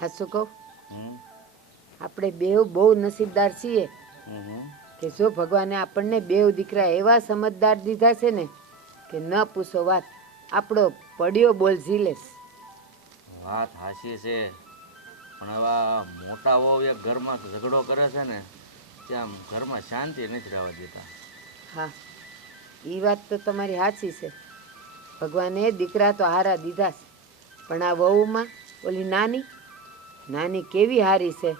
હાસું કહું, હમ આપણે બેવ બહુ નસીબદાર છીએ હમ કે જો ભગવાને આપણને બેવ દીકરા એવા સમજદાર દીધા છે ને કે ન પૂછો વાત, આપણો પડ્યો બોલ ઝીલેશ. વાત હાચી છે, પણ હવે આ મોટા વહુ એક ઘરમાં ઝઘડો કરે છે ને ત્યાં ઘરમાં શાંતિ નથી રહેવા દેતા. હા, એ વાત તો તમારી સાચી છે. ભગવાને દીકરા તો હારા દીધા છે, પણ આ વહુમાં ઓલી નાની નાની કેવી હારી છે.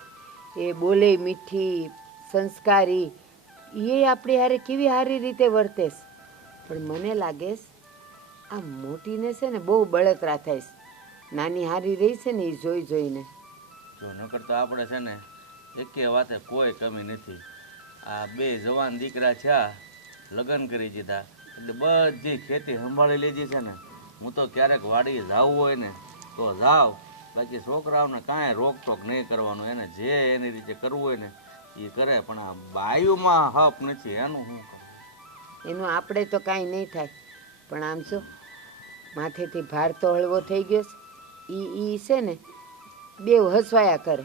એ બોલે મીઠી, સંસ્કારી, એ આપણી હારે કેવી સારી રીતે વર્તે છે. પણ મને લાગે છે આ મોટીને છે ને બહુ બળતરા થાય છે. નાની હારી રહી છે ને એ જોઈ જોઈને. જો નકર તો આપણે છે ને એકે વાતે કોઈ કમી નથી. આ બે જવાન દીકરા થયા, લગ્ન કરી દીધા એટલે બધી ખેતી સંભાળી લીધી છે ને. હું તો ક્યારેક વાડીએ જવું હોય ને તો જાવ, બાકી છોકરાઓને કાંઈ રોકટોક નહીં કરવાનું, એને જે એની રીતે કરવું હોય ને એ કરે. પણ આ બાયુમાં હપ નથી, એનું શું કરે? એનું આપણે તો કાંઈ નહીં થાય, પણ આમ શું માથેથી ભાર તો હળવો થઈ ગયો છે. એ છે ને બેવ હસવાયા કરે,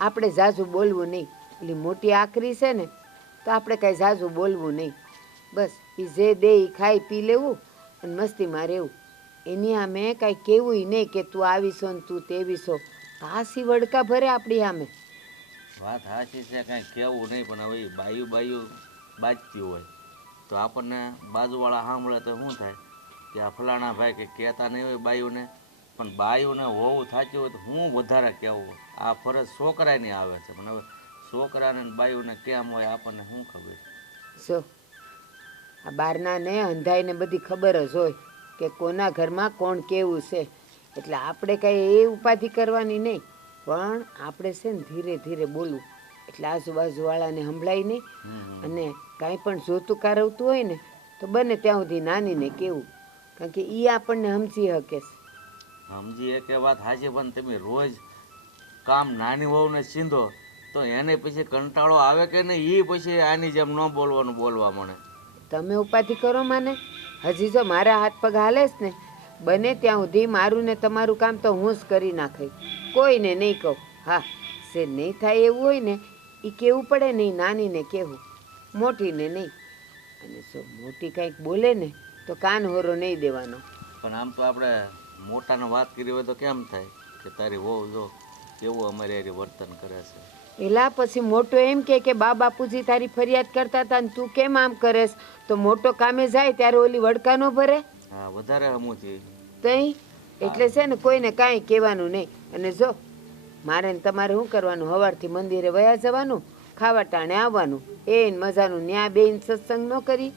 આપણે ઝાઝું બોલવું નહીં. એટલે મોટી આકરી છે ને તો આપણે કાંઈ ઝાઝું બોલવું નહીં. બસ એ જે દે એ ખાઈ પી લેવું અને મસ્તીમાં રહેવું. એની સામે કાંઈ કહેવું નહીં કે તું આવીશો ને તું તેવીશો. પાસી વડકા ભરે આપણી સામે. વાત સાચી છે, કાંઈ કહેવું નહીં, પણ હવે બાયું બાયું બાજતી હોય તો આપણને બાજુવાળા સાંભળે તો શું થાય કે આ ફલાણા ભાઈ કે કહેતા નહીં હોય બાયુને, પણ બાયુને હોવું થાચું હોય તો હું વધારે કહેવું. આ ફરજ છોકરાની આવે છે, પણ હવે છોકરાને ને બાયુને કેમ હોય આપણને શું ખબર. જો આ બારનાને અંધાઈને બધી ખબર જ હોય કે કોના ઘરમાં કોણ કેવું છે. એટલે આપણે કાંઈ એ ઉપાધિ કરવાની નહીં, પણ આપણે છે ને ધીરે ધીરે બોલવું એટલે આજુબાજુવાળાને સંભળાય નહીં. અને કાંઈ પણ જોતું કારવતું હોય ને તો બને ત્યાં સુધી નાનીને કહેવું, કારણ કે એ આપણને સમજી શકે છે. સમજી એક વાત સાચી, પણ તમે રોજ કામ નાની વહુને સીંધો તો એને પછી કંટાળો આવે કે નહીં, એ પછી આની જેમ ન બોલવાનું બોલવા મળે. તમે ઉપાધિ કરો માને, હજી જો મારા હાથ પગ હાલે છે ને બને ત્યાં સુધી મારું ને તમારું કામ તો હું જ કરી નાખી, કોઈને નહીં કહું. હા, સે નહીં થાય એવું હોય ને એ કહેવું પડે નહીં, નાનીને કહેવું, મોટીને નહીં. અને જો મોટી કાંઈક બોલે ને તો કાન હોરો નહીં દેવાનો. પણ આમ તો આપણે મોટાને વાત કરી હોય તો કેમ થાય કે તારી વહુ જો કેવું અમારે એરી વર્તન કરે છે. એલા પછી મોટો એમ કે બા બાપુજી તારી ફરિયાદ કરતા હતા ને તું કેમ આમ કરેશ, તો મોટો કામે જાય ત્યારે ઓલી વડકા ન ભરે. હા, વધારે હમુથી તઈ એટલે છે ને કોઈને કાંઈ કહેવાનું નહીં. અને જો મારે ને તમારે શું કરવાનું, સવારથી મંદિરે વયા જવાનું, ખાવા ટાણે આવવાનું, એને મજાનું ન્યા બેન સત્સંગ ન કરી.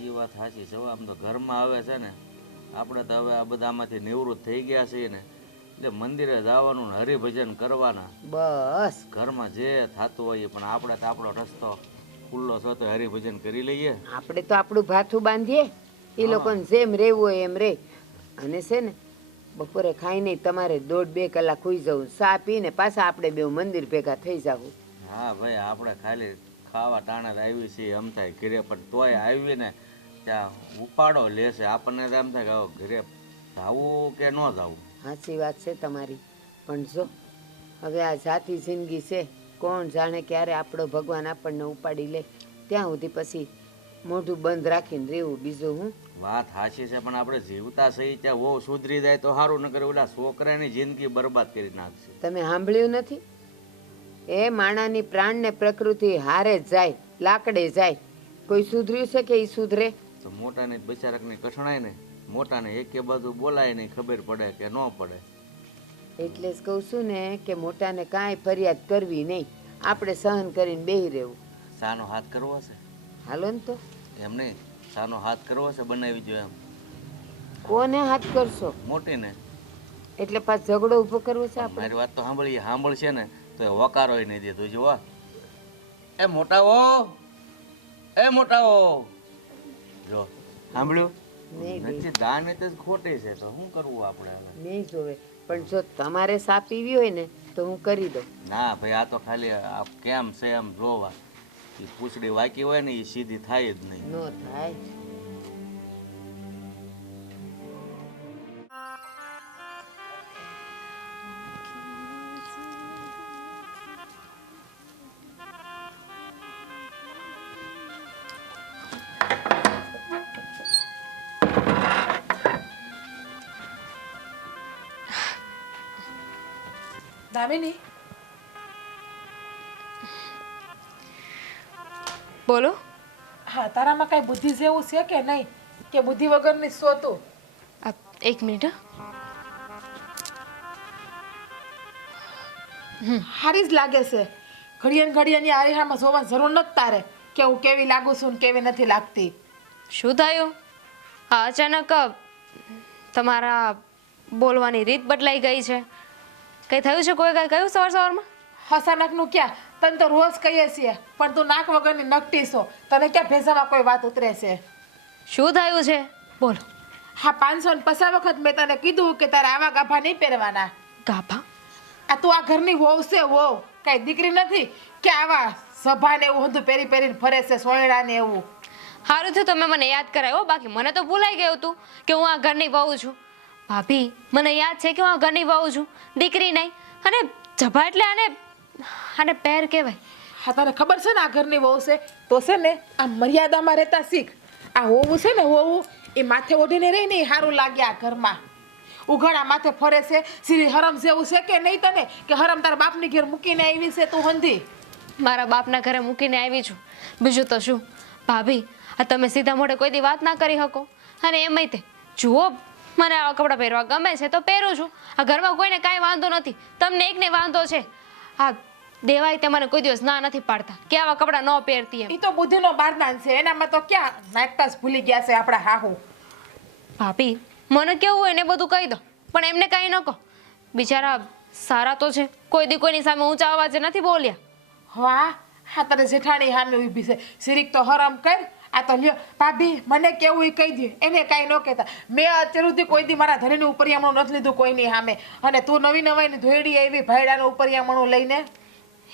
એ વાત સાચી છે. આમ તો ઘરમાં આવે છે ને આપણે તો હવે આ બધામાંથી નિવૃત્ત થઈ ગયા છીએ ને એટલે મંદિરે જવાનું ને હરિભજન કરવાના, બસ ઘરમાં જે થતું હોય. પણ આપણે તો આપણો રસ્તો ખુલ્લો છો તો હરિભજન કરી લઈએ. આપણે તો આપણું ભાથું બાંધીએ, એ લોકોને જેમ રહેવું હોય એમ રહે. અને છે ને બપોરે ખાઈ નહીં તમારે 1.5-2 કલાક સુઈ જવું, ચા પીને પાછા આપણે બે મંદિર ભેગા થઈ જવું. હા ભાઈ, આપણે ખાલી ખાવા ટાણે જ આવી છીએ એમ થાય ઘરે, પણ તોય આવીને ત્યાં ઉપાડો લેશે આપણને તો એમ થાય કે હવે ઘરે જવું કે ન જવું. સાચી વાત છે તમારી, પણ જો હવે આ જાતિ જિંદગી છે, કોણ જાણે ક્યારે આપણો ભગવાન આપણને ઉપાડી લે. ત્યાં સુધી પછી મોઢું બંધ રાખીને રહેવું, બીજું હું. વાત સાચી છે, પણ આપણે જીવતા સહી ત્યાં બહુ સુધરી જાય તો સારું, ન કરે ઓલા છોકરાની જિંદગી બરબાદ કરી નાખશે. તમે સાંભળ્યું નથી, એ માણાની પ્રાણ ને પ્રકૃતિ હારે જ જાય, લાકડે જાય. કોઈ સુધર્યું છે કે એ સુધરે? તો મોટાને બચારકની કઠણાય ને, મોટાને એકે બાજુ બોલાય નહીં, ખબર પડે કે ન પડે. એટલે જ કહું છું ને કે મોટાને કાંઈ ફરિયાદ કરવી નહીં, આપણે સહન કરીને બેહી રહેવું. સાનો હાથ કરવો છે હાલો ને તો. એમ નહીં, સાનો હાથ કરવો છે બનાવી દો એમ. કોને હાથ કરશો? મોટીને. એટલે પાછો ઝઘડો ઊભો કરવો છે આપણે? મારી વાત તો સાંભળશે ને તો એ વકારો નહીં દેતો જોવા. એ મોટાઓ, એ મોટાઓ, જો સાંભળ્યું નથી, દાન એટલે જ ખોટી છે, તો શું કરવું આપણે હવે? નહીં જોવે, પણ જો તમારે સા પીવી હોય ને તો હું કરી દઉં. ના ભાઈ, આ તો ખાલી આ કેમ છે એમ જોવા, એ પૂછડી વાંકી હોય ને એ સીધી થાય જ નહીં. નો થાય. દામિની, બોલો. હા, તારામાં કઈ બુદ્ધિ જેવું છે કે નહીં, કે બુદ્ધિ વગરની છો તું? એક મિનિટ હા. હારી જ લાગે છે. ઘડિયાની આરિહામાં જોવાની જરૂર નથી તારે કે હું કેવી લાગુ છું ને કેવી નથી લાગતી. શું થયું? આ અચાનક તમારા બોલવાની રીત બદલાઈ ગઈ છે. કઈ થયું છે? કોઈ કઈ કહ્યું સવારમાં? હસાનકનું ક્યાં, તને તો રોજ કહીએ છીએ, પણ તું નાક વગરની નકટી છો. તને ક્યાં ભેસામાં કોઈ વાત ઉતરે છે? શું થયું છે? બોલો. હા, 550 વખત મેં તને કીધું કે તારે આવા ગાભા નહીં પહેરવાના. ગાભા? આ તું આ ઘરની વહુ છે, વહુ કઈ દીકરી નથી કે આવા સભા ને એવું બધું પહેરીને ફરે છે, સોયડા ને એવું. સારું થયું તમે મને યાદ કરાયો, બાકી મને તો ભૂલાઈ ગયું હતું કે હું આ ઘરની વહુ છું. ભાભી, મને યાદ છે કે હું આ ઘરની વહુ છું, દીકરી નહીં. અને જભા એટલે આને પેર કહેવાય. હા, તને ખબર છે ને આ ઘરની વહુ છે તો છે ને આ મર્યાદામાં રહેતા શીખ. આ હોવું છે ને હોવું, એ માથે ઓઢીને રહી ને એ સારું લાગે. આ ઘરમાં ઉઘાડા માથે ફરે છે, સીધી હરમ જેવું છે કે નહીં તને, કે હરમ તારા બાપની ઘેર મૂકીને આવી છે તું હંધી? મારા બાપના ઘરે મૂકીને આવી છું, બીજું તો શું. ભાભી, આ તમે સીધા મોઢે કોઈ દી વાત ના કરી શકો. અને એમાંય તે જુઓ, મને આવા કપડાં પહેરવા ગમે છે તો પહેરું છું. આ ઘરમાં કોઈને કાંઈ વાંધો નથી, તમને એકને વાંધો છે. આ દેવાય તે મને કોઈ દિવસ ના નથી પાડતા કે આવા કપડાં ન પહેરતી એમ. એ તો બુદ્ધિનો બારદાન છે, એનામાં તો ક્યાં નાખતા જ ભૂલી ગયા છે આપણા હાહુ. ભાભી, મને કેવું હોય ને બધું કહી દો, પણ એમને કાંઈ ન કહો. બિચારા સારા તો છે, કોઈ દી કોઈની સામે ઊંચા અવાજે નથી બોલ્યા. વાહ, હા તારે જેઠાણી સામે ઊભી છે, સિરીક તો હરમ કર. આ તો લ્યો ભાભી, મને કેવું એ કહી દે, એને કાંઈ ન કહેતા. મેં અત્યાર સુધી કોઈ દી મારા ધણીનું ઉપરિયામણું નથી લીધું કોઈની સામે. અને તું નવી નવાઈની ધોયડી આવી ભાઈડાનું ઉપરિયામણું લઈને.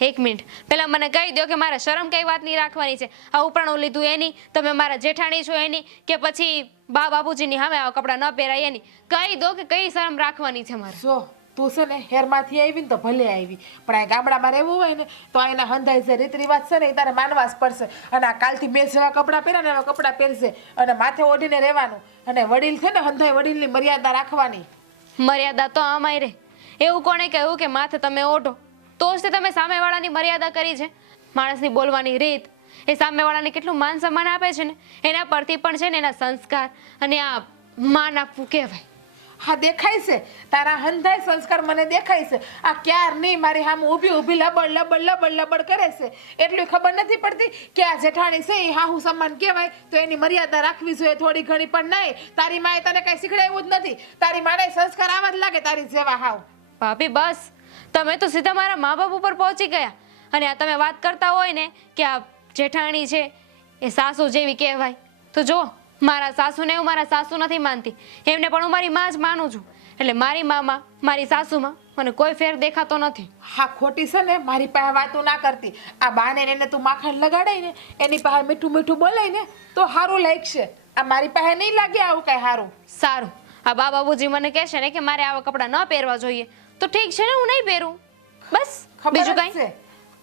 એક મિનિટ, પહેલાં મને કહી દો કે મારે શરમ કઈ વાતની રાખવાની છે? આ ઉપરાણું લીધું એની, તમે મારા જેઠાણી છો એની, કે પછી બા બાપુજીની સામે આવા કપડાં ન પહેરાય એની? કહી દો કે કઈ શરમ રાખવાની છે મારે. જો તું છે ને હેરમાંથી આવી ને તો ભલે આવી, પણ આ ગામડામાં રહેવું હોય ને તો આ એના હંધાઈ છે, રીત રિવાજ છે ને એ તારે માનવા જ પડશે. અને આ કાલથી મેં જેવા કપડાં પહેર્યા ને એવા કપડાં પહેરશે, અને માથે ઓઢીને રહેવાનું. અને વડીલ છે ને હંધાઈ વડીલની મર્યાદા રાખવાની. મર્યાદા તો આમાંય રે. એવું કોણે કહ્યું કે માથે તમે ઓઢો તો જ તે તમે સામેવાળાની મર્યાદા કરી છે? માણસની બોલવાની રીત એ સામેવાળાને કેટલું માન સન્માન આપે છે ને, એના પરથી પણ છે ને એના સંસ્કાર અને આ માન આપવું કહેવાય. હા, દેખાય છે તારા હંધાઈ સંસ્કાર મને દેખાય છે. આ ક્યાર નહીં મારી સામે ઊભી ઊભી લબડ કરે છે. એટલું ખબર નથી પડતી કે આ જેઠાણી છે એ હાહુ સન્માન કહેવાય, તો એની મર્યાદા રાખવી જોઈએ થોડી ઘણી. પણ નહીં, તારી માએ તને કાંઈ શીખડાવ્યું જ નથી. તારી માને સંસ્કાર આવા જ લાગે તારી જેવા હાવ. ભાભી બસ, તમે તો સીધા મારા મા બાપ ઉપર પહોંચી ગયા. અને આ તમે વાત કરતા હોય ને કે આ જેઠાણી છે એ સાસુ જેવી કહેવાય, તો જો મારા સાસુને હું મારા સાસુ નથી માનતી, એમને પણ હું મારી માં જ માનું છું. એટલે મારી મામાં મારી સાસુમાં મને કોઈ ફેર દેખાતો નથી. હા, ખોટી છે ને મારી પાસે વાતું ના કરતી. આ બાને એને તું માખણ લગાડાય ને, એની પાસે મીઠું મીઠું બોલાય ને તો સારું લાગશે. આ મારી પાસે નહીં લાગે આવું કાંઈ સારું. સારું, આ બા બાબુજી મને કહેશે ને કે મારે આવા કપડાં ન પહેરવા જોઈએ તો ઠીક છે ને, હું નહીં પહેરું. બસ, બીજું ખબર જ કઈ? છે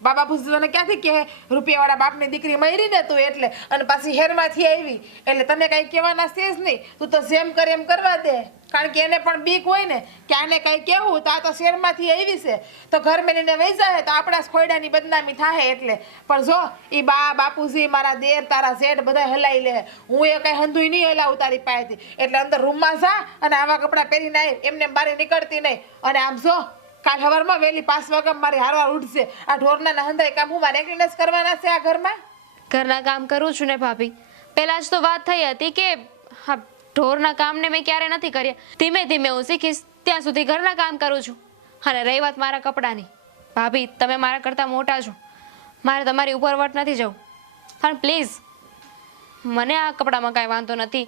બાબા ભૂસી તને ક્યાંથી કહે રૂપિયાવાળા બાપની દીકરી મરી ને તું એટલે, અને પાછી હેરમાંથી આવી એટલે તને કાંઈ કહેવાના છે જ નહીં. તું તો જેમ કરે એમ કરવા દે, કારણ કે એને પણ બીક હોય ને કે આને કાંઈ કહેવું તો આ તો શહેરમાંથી આવી છે તો ઘર મેલીને વહી જાય તો આપણા જ ખોયડાની બદનામી થાય. એટલે પણ જો એ બા બાપુજી મારા દેર તારા શેઠ બધા હલાઈ લે, હું એ કાંઈ હંધુય નહીં હલાવું તારી પાસેથી. એટલે અંદર રૂમમાં જા અને આવા કપડાં પહેરીને આવી, એમને બારી નીકળતી નહીં. અને આમ જો કાલ સવારમાં વહેલી 5 વાગે મારી હારવાર ઉઠશે. આ ઢોરના હંધાઈ કામ હું મારે એકલીને જ કરવાના છે આ ઘરમાં? ઘરના કામ કરું છું ને ભાભી. પહેલા જ તો વાત થઈ હતી કે હા, ઢોરના કામને મેં ક્યારે નથી કર્યા. ધીમે ધીમે હું શીખીશ, ત્યાં સુધી ઘરના કામ કરું છું. અને રહી વાત મારા કપડાની, ભાભી તમે મારા કરતાં મોટા છો, મારે તમારી ઉપર વટ નથી જવું. પણ પ્લીઝ, મને આ કપડામાં કાંઈ વાંધો નથી,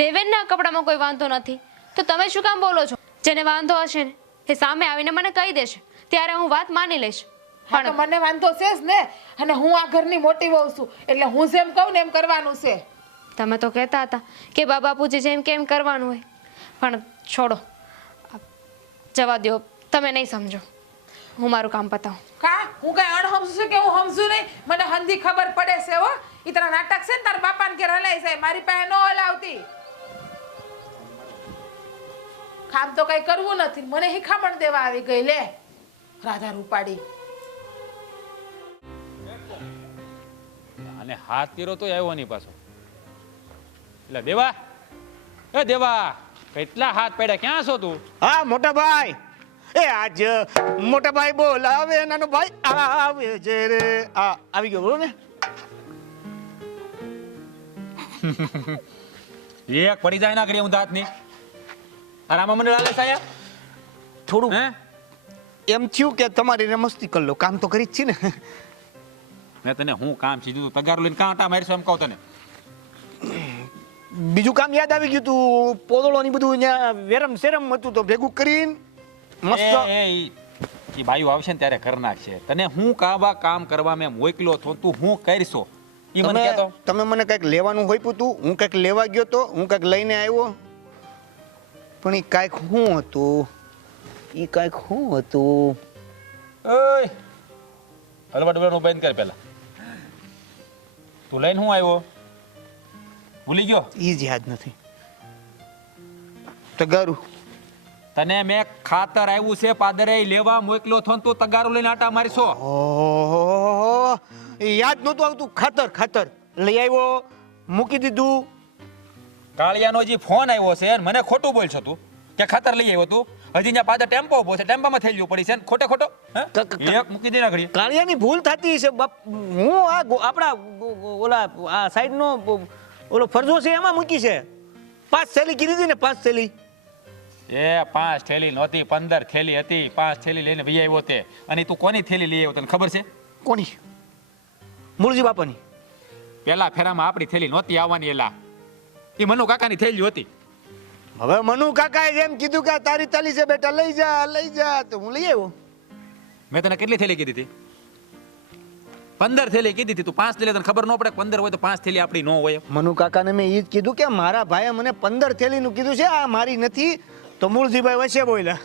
દેવેનના કપડામાં કોઈ વાંધો નથી, તો તમે શું કામ બોલો છો? જેને વાંધો હશે ને એ સામે આવીને મને કહી દેશે, ત્યારે હું વાત માની લઈશ. હા, તો મને વાંધો છે જ ને, અને હું આ ઘરની મોટી વહુ છું એટલે હું જેમ કહું ને એમ કરવાનું છે. તમે તો કહેતા હતા કે બા બાપુજી જેમ કેમ કરવાનું હોય, પણ છોડો, જવા દો, તમે નહીં સમજો. હું મારું કામ પતાવું. કા હું કઈ અણહમજુ છું કે હું સમજુ નહીં? મને હંધી ખબર પડે છે હો. ઈ તારા નાટક છે ને તારા બાપાને ઘેર હલાઈ જાય, મારી પાસે ન હલાવતી. કામ તો કઈ કરવું નથી, મને શિખામણ દેવા આવી ગઈ લે. રાધા રૂપાડી. અને હાથ કર્યો તો આવ્યો નહીં પાછો. એટલે દેવા, એ દેવા, કેટલા હાથ પડ્યા, ક્યાં છો તું? હા મોટા ભાઈ, એ આજ મોટા ભાઈ બોલાવે, નાનો ભાઈ આવે છે રે. આ આવી ગયો, બોલો ને. એક પડી જાય ના કરી હું દાંતની. આરામાં મને લાલે સાયા થોડું હે એમ થયું કે તમારી રે મસ્તી કરી લો, કામ તો કરી જ છે ને. મેં તને હું કામ સીધું તું તગારો લઈને કાંટા મારીશું એમ કહું તને. બીજું કામ યાદ આવી ગયું તું, પોદળો ની બધું અહીંયા વેરમ સેરમ હતું તો ભેગું કરીને મસ્ત. એ બાયું આવશે ને ત્યારે કર નાખશે. તને હું કાવા કામ કરવા મેં મોકલ્યો તો તું હું કરશો ઈ મને કહેતો. તમે મને કઈક લેવાનું હોઈપું તું, હું કઈક લેવા ગયો તો, હું કઈક લઈને આવ્યો, પણ એ કઈક શું હતું, એ કઈક શું હતું. ઓય હલવા ડુલાનું બંધ કર પહેલા. તું લઈને હું આવ્યો ભૂલી ગયો? એ જ યાદ નથી. તગારું તને મેં ખાતર આવ્યું છે પાદરે લેવા મોકલ્યો થો ને તું તગારો લઈને આટા મારીશો. ઓહો, યાદ નહોતું આવતું. ખાતર ખાતર લઈ આવ્યો, મૂકી દીધું. કાળિયાનો જે ફોન આવ્યો છે ને મને ખોટું બોલશો તું કે ખાતર લઈ આવ્યો તું. હજી ત્યાં પાદર ટેમ્પો ઉભો છે, ટેમ્પામાં થેલીઓ પડી છે ને ખોટે ખોટો એક મૂકી દે ના ઘડી. કાળિયાની ભૂલ થતી છે બાપ. હું આ આપણા ઓલા આ સાઈડનો ઓલો ફરજો છે એમાં મૂકી છે. 5 થેલી કીધી હતી ને, 5 થેલી. એ 5 થેલી નહોતી, 15 થેલી હતી. 5 થેલી લઈને ભાઈ આવ્યો તે. અને તું કોની થેલી લઈ આવ્યો તને ખબર છે? કોની? મૂળજી બાપાની. પેલા ફેરામાં આપણી થેલી નહોતી આવવાની. એલા એ મનુ કાકાની થેલી હતી. હવે મનુ કાકાએ જેમ કીધું કે તારી તાલી છે બેટા, લઈ જા, તો હું લઈ આવ્યો. મેં તને કેટલી થેલી કીધી હતી? 15 થેલી કીધી હતી. તું 5 થેલી તને ખબર ન પડે? 15 હોય તો 5 થેલી આપણી ન હોય. મનુ કાકાને મેં એ જ કીધું કે મારા ભાઈએ મને 15 થેલીનું કીધું છે, આ મારી નથી. તો મૂળજીભાઈ વચ્ચે બોલ્યા,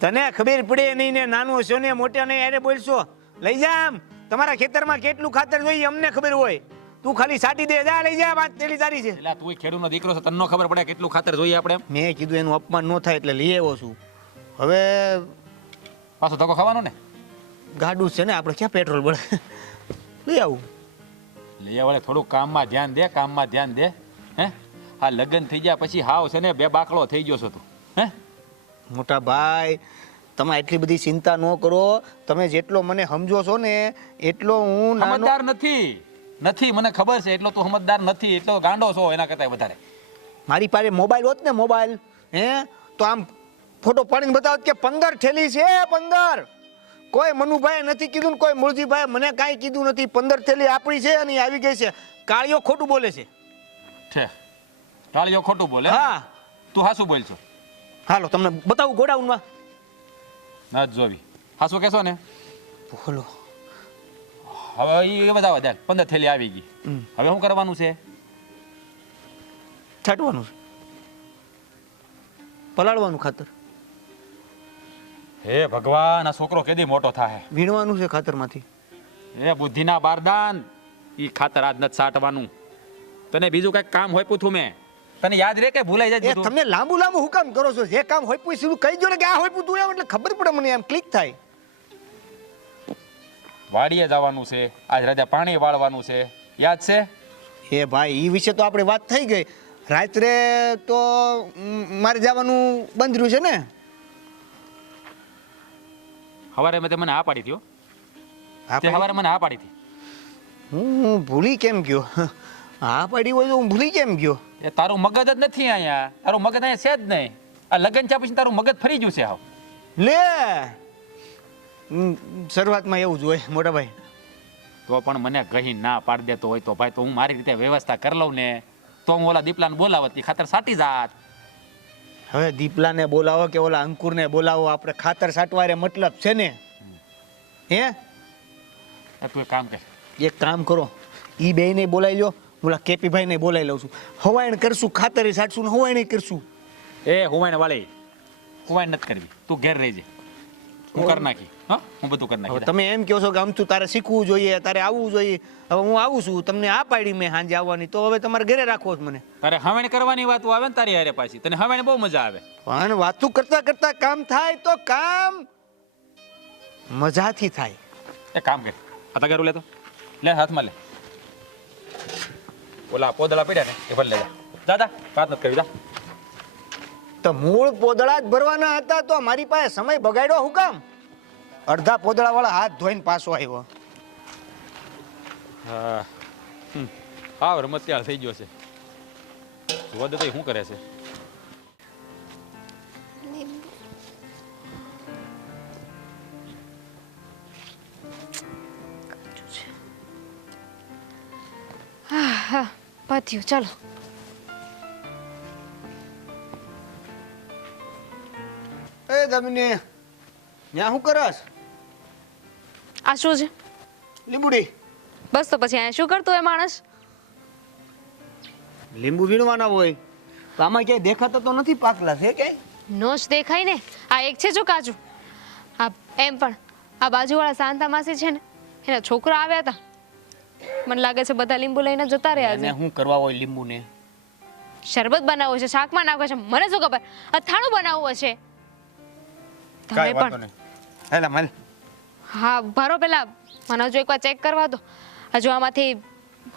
તને ખબર પડે નહીં ને, નાનું હશો ને મોટા ને યારે બોલશો. લઈ જા, આમ તમારા ખેતરમાં કેટલું ખાતર જોઈએ અમને ખબર હોય, તું ખાલી સાટી દે, જા લઈ જા, 5 થેલી તારી છે. એટલે તું ખેડૂતનો દીકરો છે, તને ન ખબર પડે કેટલું ખાતર જોઈએ આપણે? મેં કીધું એનું અપમાન ન થાય એટલે લઈ આવ્યો છું. હવે પાછો ધક્કો ખાવાનો ને? ગાડું છે ને આપણે, ક્યાં પેટ્રોલ બળે. લઈ આવું. લઈ આવડે. થોડું કામમાં ધ્યાન દે, કામમાં ધ્યાન દે. હે આ લગ્ન થઈ ગયા પછી હાવ છે ને બે બાકડો થઈ ગયો છો તું. હે મોટા ભાઈ, તમે એટલી બધી ચિંતા ન કરો. તમે જેટલો મને સમજો છો ને એટલો હું સમજદાર નથી. મને ખબર છે એટલો તું સમજદાર નથી, એટલો ગાંડો છો એના કરતા વધારે. મારી પાસે મોબાઈલ હોત ને, મોબાઈલ તો આમ ફોટો પાડીને બતાવત કે 15 થેલી છે. 15 કોઈ મનુભાઈ નથી કીધું ને કોઈ મૂળજીભાઈ મને કાંઈ કીધું નથી. 15 થેલી આપણી છે અને આવી ગઈ છે. કાળિયો ખોટું બોલે છે. કાળિયો ખોટું બોલે? હા. તું હાસું બોલ છો? હાલો તમને બતાવું ગોડાઉનમાં. ના જોવી હાસું કહેશો ને. બોલો. હવે એ બતાવો દે. 15 થેલી આવી ગઈ. હવે શું કરવાનું છે? છાંટવાનું છે, પલાળવાનું ખાતર. હે ભગવાન, આ છોકરો કેદી મોટો થાય? વીણવાનું છે ખાતરમાંથી. એ બુદ્ધિના બારદાન, ઈ ખાતર આજ નથી સાટવાનું. તને બીજું કઈક કામ હોય પૂછું મેં, તને યાદ રે કે ભૂલાઈ જાય? તમે લાંબુ હું કામ કરો છો? જે કામ હોય પૂછ્યું કહી દો ને કે આ હોય પૂછું એમ, એટલે ખબર પડે મને, એમ ક્લિક થાય. વાડીએ જવાનું છે આજ, રાજા પાણી વાળવાનું છે, યાદ છે? એ ભાઈ, એ વિશે તો આપણે વાત થઈ ગઈ. રાત્રે તો મારે જવાનું બંધ રહ્યું છે ને. સવારે મેં મને આ પાડી હતી. સવારે મને આ પાડી હતી. હું ભૂલી કેમ ગયો? હા પાડી હોય તો હું ભૂલી કેમ ગયો? એ તારું મગજ જ નથી અહીંયા. તારું મગજ અહીંયા છે જ નહીં. આ લગ્ન થયા પછી તારું મગજ ફરી ગયું છે. હાવ લે, શરૂઆતમાં એવું જ હોય મોટા ભાઈ. તો પણ મને કહી ના પાડી દેતો હોય તો ભાઈ, તો હું મારી રીતે વ્યવસ્થા કરી લઉં ને, તો હું ઓલા દીપલાને બોલાવત, ખાતર સાટી જાત. હવે દીપલાને બોલાવો કે ઓલા અંકુરને બોલાવો, આપણે ખાતર સાટવારે મતલબ છે ને. તું એક કામ કર. એક કામ કરો, ઈ બેયને બોલાવી લો, ઓલા કેપીભાઈને બોલાવી લઉં છું. હવાઈણ કરશું, ખાતર સાટશું ને હવાઈણ કરશું. એ હુવાઈને વાળી હુવાઈને નથી કરવી. તું ઘેર રહેજે, હું કરી નાખી. હા, હું બધું કરી નાખી. તમે એમ કહો છો કે આમ તું તારે શીખવું જોઈએ, તારે આવવું જોઈએ. હવે હું આવું છું, તમને આ પાડી મેં સાંજે આવવાની, તો હવે તમારે ઘરે રાખવો જ મને. તારે હવાઈને કરવાની વાત આવે ને તારી હારે પાછી, તને હવાઈને બહુ મજા આવે. પણ વાતું કરતા કરતા કામ થાય તો કામ. મજાથી થાય. એક કામ કર, આ તગારું લે તો, લે હાથમાં લે. ઓલા પોદળા પડ્યા ને એ ભર લે જા જા, વાત નથી કરવી જા. તો મૂળ પોદળા જ ભરવાના હતા તો મારી પાસે સમય બગાડ્યો હું કામ? અડધા પોદળા વાળા હાથ ધોઈને પાછો આવ્યો. હા હા, રમત ત્યાર થઈ ગયો છે. જોવા દે તો એ શું કરે છે. હા પત્યું, ચાલો. એ દમની ત્યાં શું કરસ? આ શું છે? લીંબુડી. બસ તો પછી અહીંયા શું કરતું એ માણસ? લીંબુ વીણવાના હોય તો આમાં ક્યાંય દેખાતા તો નથી પાકલા છે ક્યાંય? નો જ દેખાય ને. આ એક છે જો કાચું. આ એમ પણ આ બાજુવાળા શાંતા માસી છે ને, એના છોકરા આવ્યા હતા. મને લાગે છે બધા લીંબુ લઈને જતા રહ્યા એને છે. શું કરવા હોય લીંબુને? શરબત બનાવવો છે, શાકમાં નાખવો છે, મને શું ખબર. અથાણું બનાવવું હશે. તમે કાંઈ વાંધો પણ નહીં. હેલા માલ. હા ભરો પેલા મને હજુ એકવાર ચેક કરવા દો. હજુ આમાંથી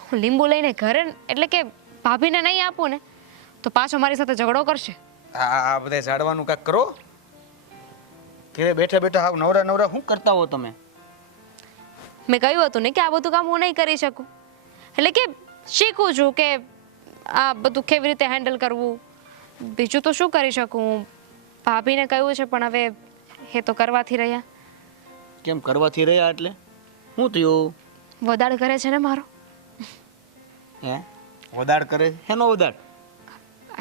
હું લીંબુ લઈને ઘરે એટલે કે ભાભીને નહીં આપું ને તો પાછો મારી સાથે ઝઘડો કરશે. આ બધા ઝાડવાનું કાંઈક કરો. ઘરે બેઠા બેઠા હાવ નવરા નવરા શું કરતા હો તમે? મેં કહ્યું હતું ને કે આ બધું કામ હું નહીં કરી શકું. એટલે કે શીખું છું કે આ બધું કેવી રીતે હેન્ડલ કરવું. બીજું તો શું કરી શકું. ભાભીને કહ્યું છે પણ હવે એ તો કરવાથી રહ્યા. કેમ કરવાથી રહ્યા એટલે શું થયું? વદાડ કરે છે ને મારો. હે વદાડ કરે? હેનો વદાડ?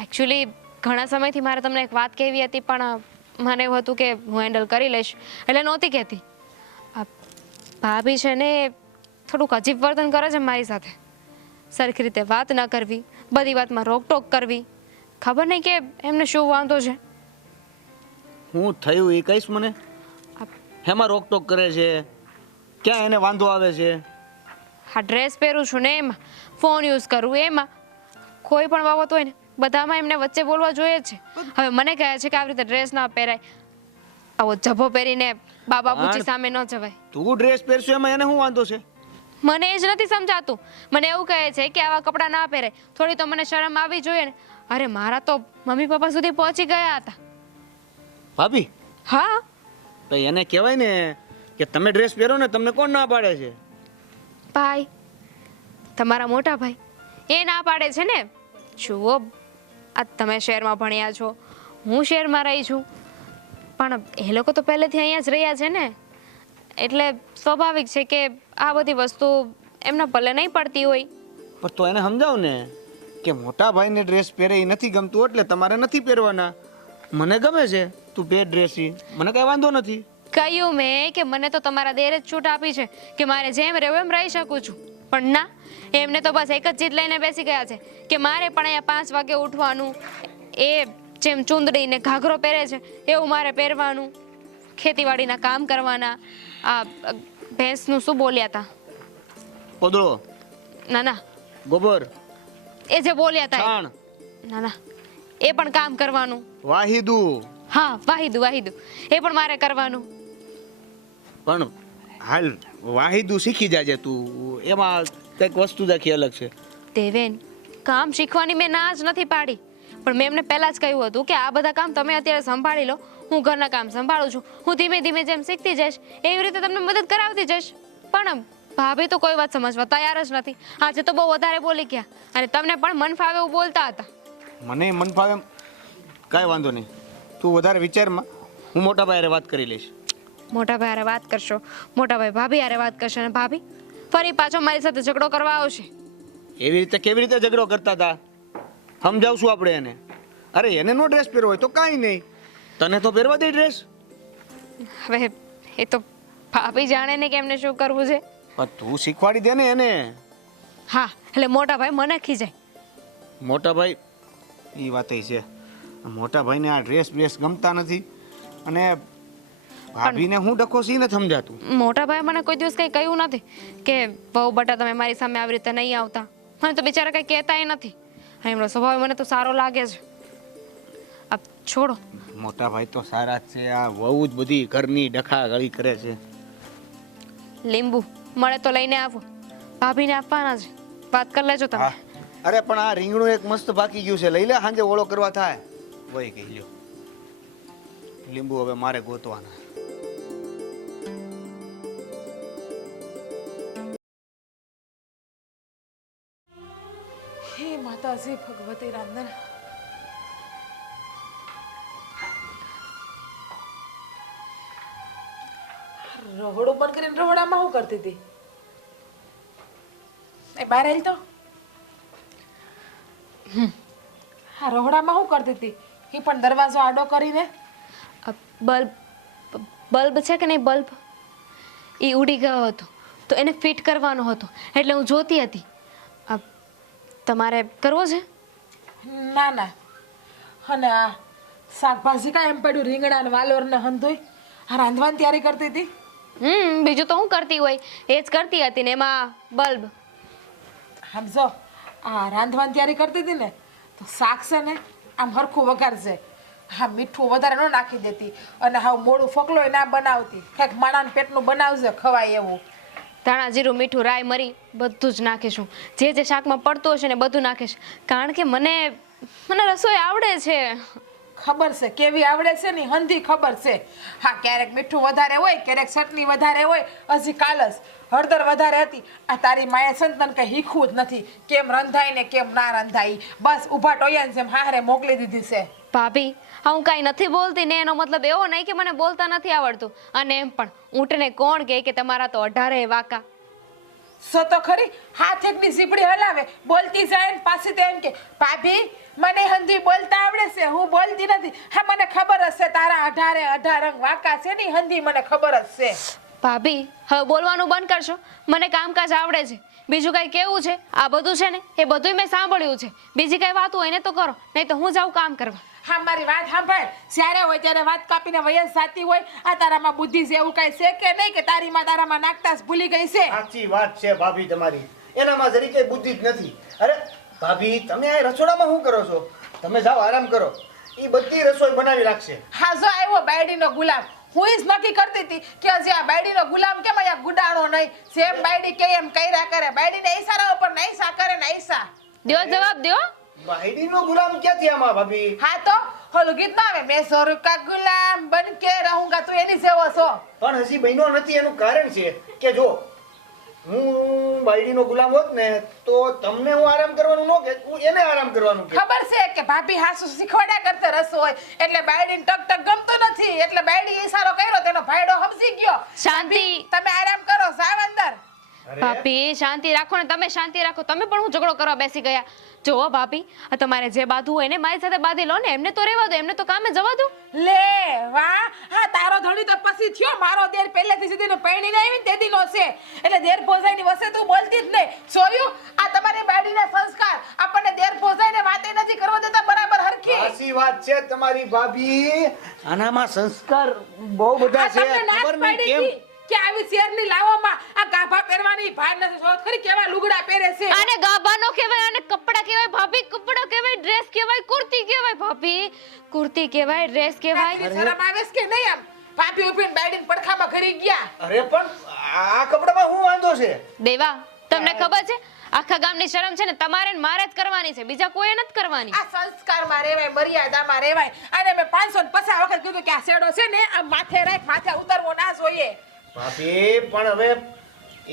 એકચ્યુઅલી ઘણા સમયથી મારે તમને એક વાત કહેવી હતી પણ મને એવું હતું કે હું હેન્ડલ કરી લઈશ એટલે નહોતી કહેતી. આ ભાભી છે ને થોડુંક અજીબ વર્તન કરે છે મારી સાથે. સરખી રીતે વાત ન કરવી, બધી વાતમાં રોકટોક કરવી. ખબર નહીં કે એમને શું વાંધો છે. શું થયું એ કહીશ મને? હેમાં રોકટોક કરે છે? ક્યાં એને વાંધો આવે છે? આ ડ્રેસ પહેરું છું ને એમાં, ફોન યુઝ કરું એમાં, કોઈ પણ બાબત હોય ને બધામાં એમને વચ્ચે બોલવા જોઈએ જ છે. હવે મને કહે છે કે આવી રીતે ડ્રેસ ના પહેરાય, આવો જભો પહેરીને બાબા બુચી સામે ન જવાય. તું ડ્રેસ પહેરશું એમાં એને શું વાંધો છે? મને એ જ નથી સમજાતું. મને એવું કહે છે કે આવા કપડાં ના પહેરાય, થોડી તો મને શરમ આવી જોઈએ ને. અરે મારા તો મમ્મી પપ્પા સુધી પહોંચી ગયા હતા. ભાભી હા તો એને કહેવાય ને કે તમે ડ્રેસ પહેરો ને તમને કોણ ના પાડે છે? ભાઈ, તમારા મોટા ભાઈ એ ના પાડે છે ને. જુઓ, આ તમે શહેરમાં ભણ્યા છો, હું શહેરમાં રહી છું, પણ એ લોકો તો પહેલેથી અહીંયા જ રહ્યા છે ને, એટલે સ્વાભાવિક છે કે આ બધી વસ્તુ એમને ભલે નહીં પડતી હોય. પણ તો એને સમજાવ ને કે મોટા ભાઈને ડ્રેસ પહેરે એ નથી ગમતું એટલે તમારે નથી પહેરવાના. મને ગમે છે તું પહેર ડ્રેસ, મને કઈ વાંધો નથી. કહ્યું મેં કે મને તો તમારા દેરે જ છૂટ આપી છે કે મારે જેમ રહેવું એમ રહી શકું છું. પણ ના, એમને તો બસ એક જ જીત લઈને બેસી ગયા છે કે મારે પણ અહીંયા 5 વાગે ઉઠવાનું, એ જેમ ચુંદડી ને ઘાઘરો પહેરે છે એવું મારે પહેરવાનું, ખેતીવાડીના કામ કરવાના. આ ભેંસનું શું બોલ્યા હતા? પોદળો, ના ના, ગોબર, એ જે બોલ્યા હતા છાણ, ના ના, એ પણ કામ કરવાનું. વાહિદું. હા વાહિદું વાહિદું, એ પણ મારે કરવાનું. પણ હાલ વાહિદું શીખી જાજે તું, એમાં કંઈક વસ્તુ આખી અલગ છે. દેવેન, કામ શીખવાની મેં ના જ નથી પાડી, પણ મેં એમને પહેલા જ કહ્યું હતું કે આ બધા કામ તમે અત્યારે સંભાળી લો, હું ઘરના કામ સંભાળું છું, હું ધીમે ધીમે જેમ શીખતી જઈશ એવી રીતે તમને મદદ કરાવતી જઈશ. પણ ભાભી તો કોઈ વાત સમજવા તૈયાર જ નથી. આજે તો બહુ વધારે બોલી ગયા અને તમને પણ મન ફાવે એવું બોલતા હતા. મને મન ફાવે એમ કાંઈ વાંધો નહીં, તું વધારે વિચારમાં, હું મોટા ભાઈ હારે વાત કરી લઈશ. મોટા ભાઈ હારે વાત કરશો, મોટા ભાઈ ભાભી હારે વાત કરશે અને ભાભી ફરી પાછો મારી સાથે ઝઘડો કરવા આવશે. એવી રીતે કેવી રીતે ઝઘડો કરતા હતા સમજાવશું આપણે એને. અરે એને નો ડ્રેસ પહેરવો હોય તો કાંઈ નહીં, તને તો પહેરવા દે ડ્રેસ. હવે એ તો ભાભી જાણે ને કે એમને શું કરવું છે. પણ તું શીખવાડી દે ને એને. હા એટલે મોટા ભાઈ મને ખીજાય. મોટા ભાઈ એ વાત છે, મોટા ભાઈને આ ડ્રેસ બ્રેસ ગમતા નથી અને ભાભીને હું ડખો સી નથી સમજાતું. મોટા ભાઈ મને કોઈ દિવસ કંઈ કહ્યું નથી કે બહુ બટા તમે મારી સામે આવી રીતે નહીં આવતા. મને તો બિચારા કંઈ કહેતાય નથી અને એમનો સ્વભાવ મને તો સારો લાગે છે. આ છોડો. મોટા ભાઈ તો સારા જ છે, આ વહુ જ બધી ઘરની ડખા ગળી કરે છે. લીંબુ મળે તો લઈને આવો. ભાભીને આપવાના છે, વાત કરી લેજો તમે. હા અરે પણ આ રીંગણું એક મસ્ત બાકી ગયું છે, લઈ લે, સાંજે ઓળો કરવા થાય. વહી કહી લ્યો, લીંબુ હવે મારે ગોતવાના. હે માતાજી ભગવતી રાંધણ. રહોડું બંધ કરીને રહોડામાં શું કરતી હતી? એ બહાર આવી તો હા રહોડામાં શું કરતી હતી? એ પણ દરવાજો આડો કરીને. બલ્બ બલ્બ છે કે નહીં, બલ્બ એ ઉડી ગયો હતો તો એને ફિટ કરવાનો હતો એટલે હું જોતી હતી. તમારે કરવો છે? ના ના. અને આ શાકભાજી કાંઈ એમ પડ્યું, રીંગણા ને વાલોર ને હંધોઈ આ રાંધવાની તૈયારી કરતી હતી. બીજું તો હું કરતી હોય એ જ કરતી હતી ને એમાં બલ્બ. સમજો આ રાંધવાની તૈયારી કરતી હતી ને તો શાક છે ને આમ હરખું વઘારશે. હા મીઠું વધારે ન નાખી દેતી અને હા મોડું ફકલોય ના બનાવતી, કંઈક માણાને પેટનું બનાવશે ખવાય એવું. ધાણા જીરું મીઠું રાઈ મરી બધું જ નાખીશું, જે જે શાકમાં પડતું હશે ને બધું નાખીશ, કારણ કે મને રસોઈ આવડે છે. ખબર છે કેવી આવડે છે ને હંધી ખબર છે. હા ક્યારેક મીઠું વધારે હોય, ક્યારેક ચટણી વધારે હોય. હજી કાલ જ હળદર વધારે હતી. આ તારી માએ છે ને તને કંઈ શીખવું જ નથી કેમ રંધાય ને કેમ ના રંધાય, બસ ઊભા ટોયાને જેમ હારે મોકલી દીધી છે. ભાભી હું કાંઈ નથી બોલતી ને એનો મતલબ એવો નહીં કે મને બોલતા નથી આવડતું. અને એમ પણ ઊંટને કોણ કહે કે તમારા તો 18 વાકા. સો તો ખરી, હાથ એકની સીપડી હલાવે, બોલતી જાય ને પાછી તો એમ કે ભાભી મને હંધી બોલતા આવડે છે, હું બોલતી નથી. હા મને ખબર જ છે તારા 18 રંગ વાકા છે ને હંધી મને ખબર જ છે. ભાભી હવે બોલવાનું બંધ કરશો, મને કામકાજ આવડે છે. બીજું કાંઈ કેવું છે? આ બધું છે ને એ બધું મેં સાંભળ્યું છે. બીજી કાંઈ વાત હોય ને તો કરો, નહીં તો હું જાઉં કામ કરવા. હા મારી વાત સાંભળ, જ્યારે હોય ત્યારે વાત કાપીને વયસ સાચી હોય. આ તારામાં બુદ્ધિ છે એવું કાંઈ છે કે નહીં કે તારીમાં તારામાં નાખતા જ ભૂલી ગઈ છે? સાચી વાત છે ભાભી તમારી, એનામાં જરી કઈ બુદ્ધિ જ નથી. અરે ભાભી તમે આ રસોડામાં શું કરો છો? તમે જાઓ આરામ કરો, એ બધી રસોઈ બનાવી રાખશે. હા જો આવ્યો બાયડીનો ગુલામ. હું જ નક્કી કરતી હતી કે હજી આ બાયડીનો ગુલામ કેમ અહીંયા ગુડાણો નહીં, જેમ બાયડી કે એમ કર્યા કરે. બાયડીને ઈશારા ઉપર નૈસા કરે ને ઈશા. દ્યો જવાબ દ્યો. બાયડીનો ગુલામ ક્યાંથી આમાં ભાભી? હા તો ઓલું ગીત ના આવે, મેં 100 કા ગુલામ બન કે રહુંગા, તું એની જેવો છો. પણ હજી બન્યો નથી. એનું કારણ છે કે જો હું બાયડીનો ગુલામ હોત ને તો તમને હું આરામ કરવાનું ન કે હું એને આરામ કરવાનું કે. ખબર છે કે ભાભી હાસુ શીખવાડ્યા કરતે રસોઈ એટલે બાયડીને ટક ટક ગમતું નથી એટલે બાયડી ઈશારો કર્યો તેનો ભાઈડો સમજી ગયો. શાંતિ. તમે આરામ કરો, જાવ અંદર. ભાભી શાંતિ રાખો ને તમે શાંતિ રાખો. તમે પણ હું ઝઘડો કરવા બેસી ગયા. જો ભાભી આ તમારે જે બાંધવું હોય ને મારી સાથે બાંધી લો ને, એમને તો રહેવા દો, એમને તો કામે જવા દો. લે વાહ, હા તારો ધણી તો પછી થયો, મારો દેર પહેલેથી સીધીને પૈણીને આવી ને તેદીનો છે એટલે દેર ભોજાઈની વસે તું બોલતી જ નહીં. જોયું આ તમારી બાયડીના સંસ્કાર, આપણને દેર ભોજાઈને વાતે નથી કરવા દેતા બરાબર હરખી. સાચી વાત છે તમારી ભાભી, આનામાં સંસ્કાર બહુ બધા છે. તમને નાશ ખબર નહીં પાડી કેમ હતી કે આવી શેરની લાવવામાં આ ગાભા પહેરવાની ભાર નથી. જોત ખરી કેવા લુગડા પહેરે છે. આને ગાભાનો કહેવાય, આને કપડા કહેવાય ભાભી, કપડા કહેવાય, ડ્રેસ કહેવાય, કુર્તી કહેવાય ભાભી, કુર્તી કહેવાય, ડ્રેસ કહેવાય. શરમ આવે છે કે નહીં? આમ ભાભી ઉભીને બાયડીને પડખામાં ઘરી ગયા. અરે પણ આ કપડામાં શું વાંધો છે? દેવા તમને ખબર છે આખા ગામની શરમ છે ને તમારે ને મારે જ કરવાની છે, બીજા કોઈ નથી કરવાની. આ સંસ્કારમાં રહેવાય, મર્યાદામાં રહેવાય. અને મેં 550 વખત કીધું કે આ શેડો છે ને આ માથે રાખ, માથે ઉતરવો ના જોઈએ. ભાભી પણ હવે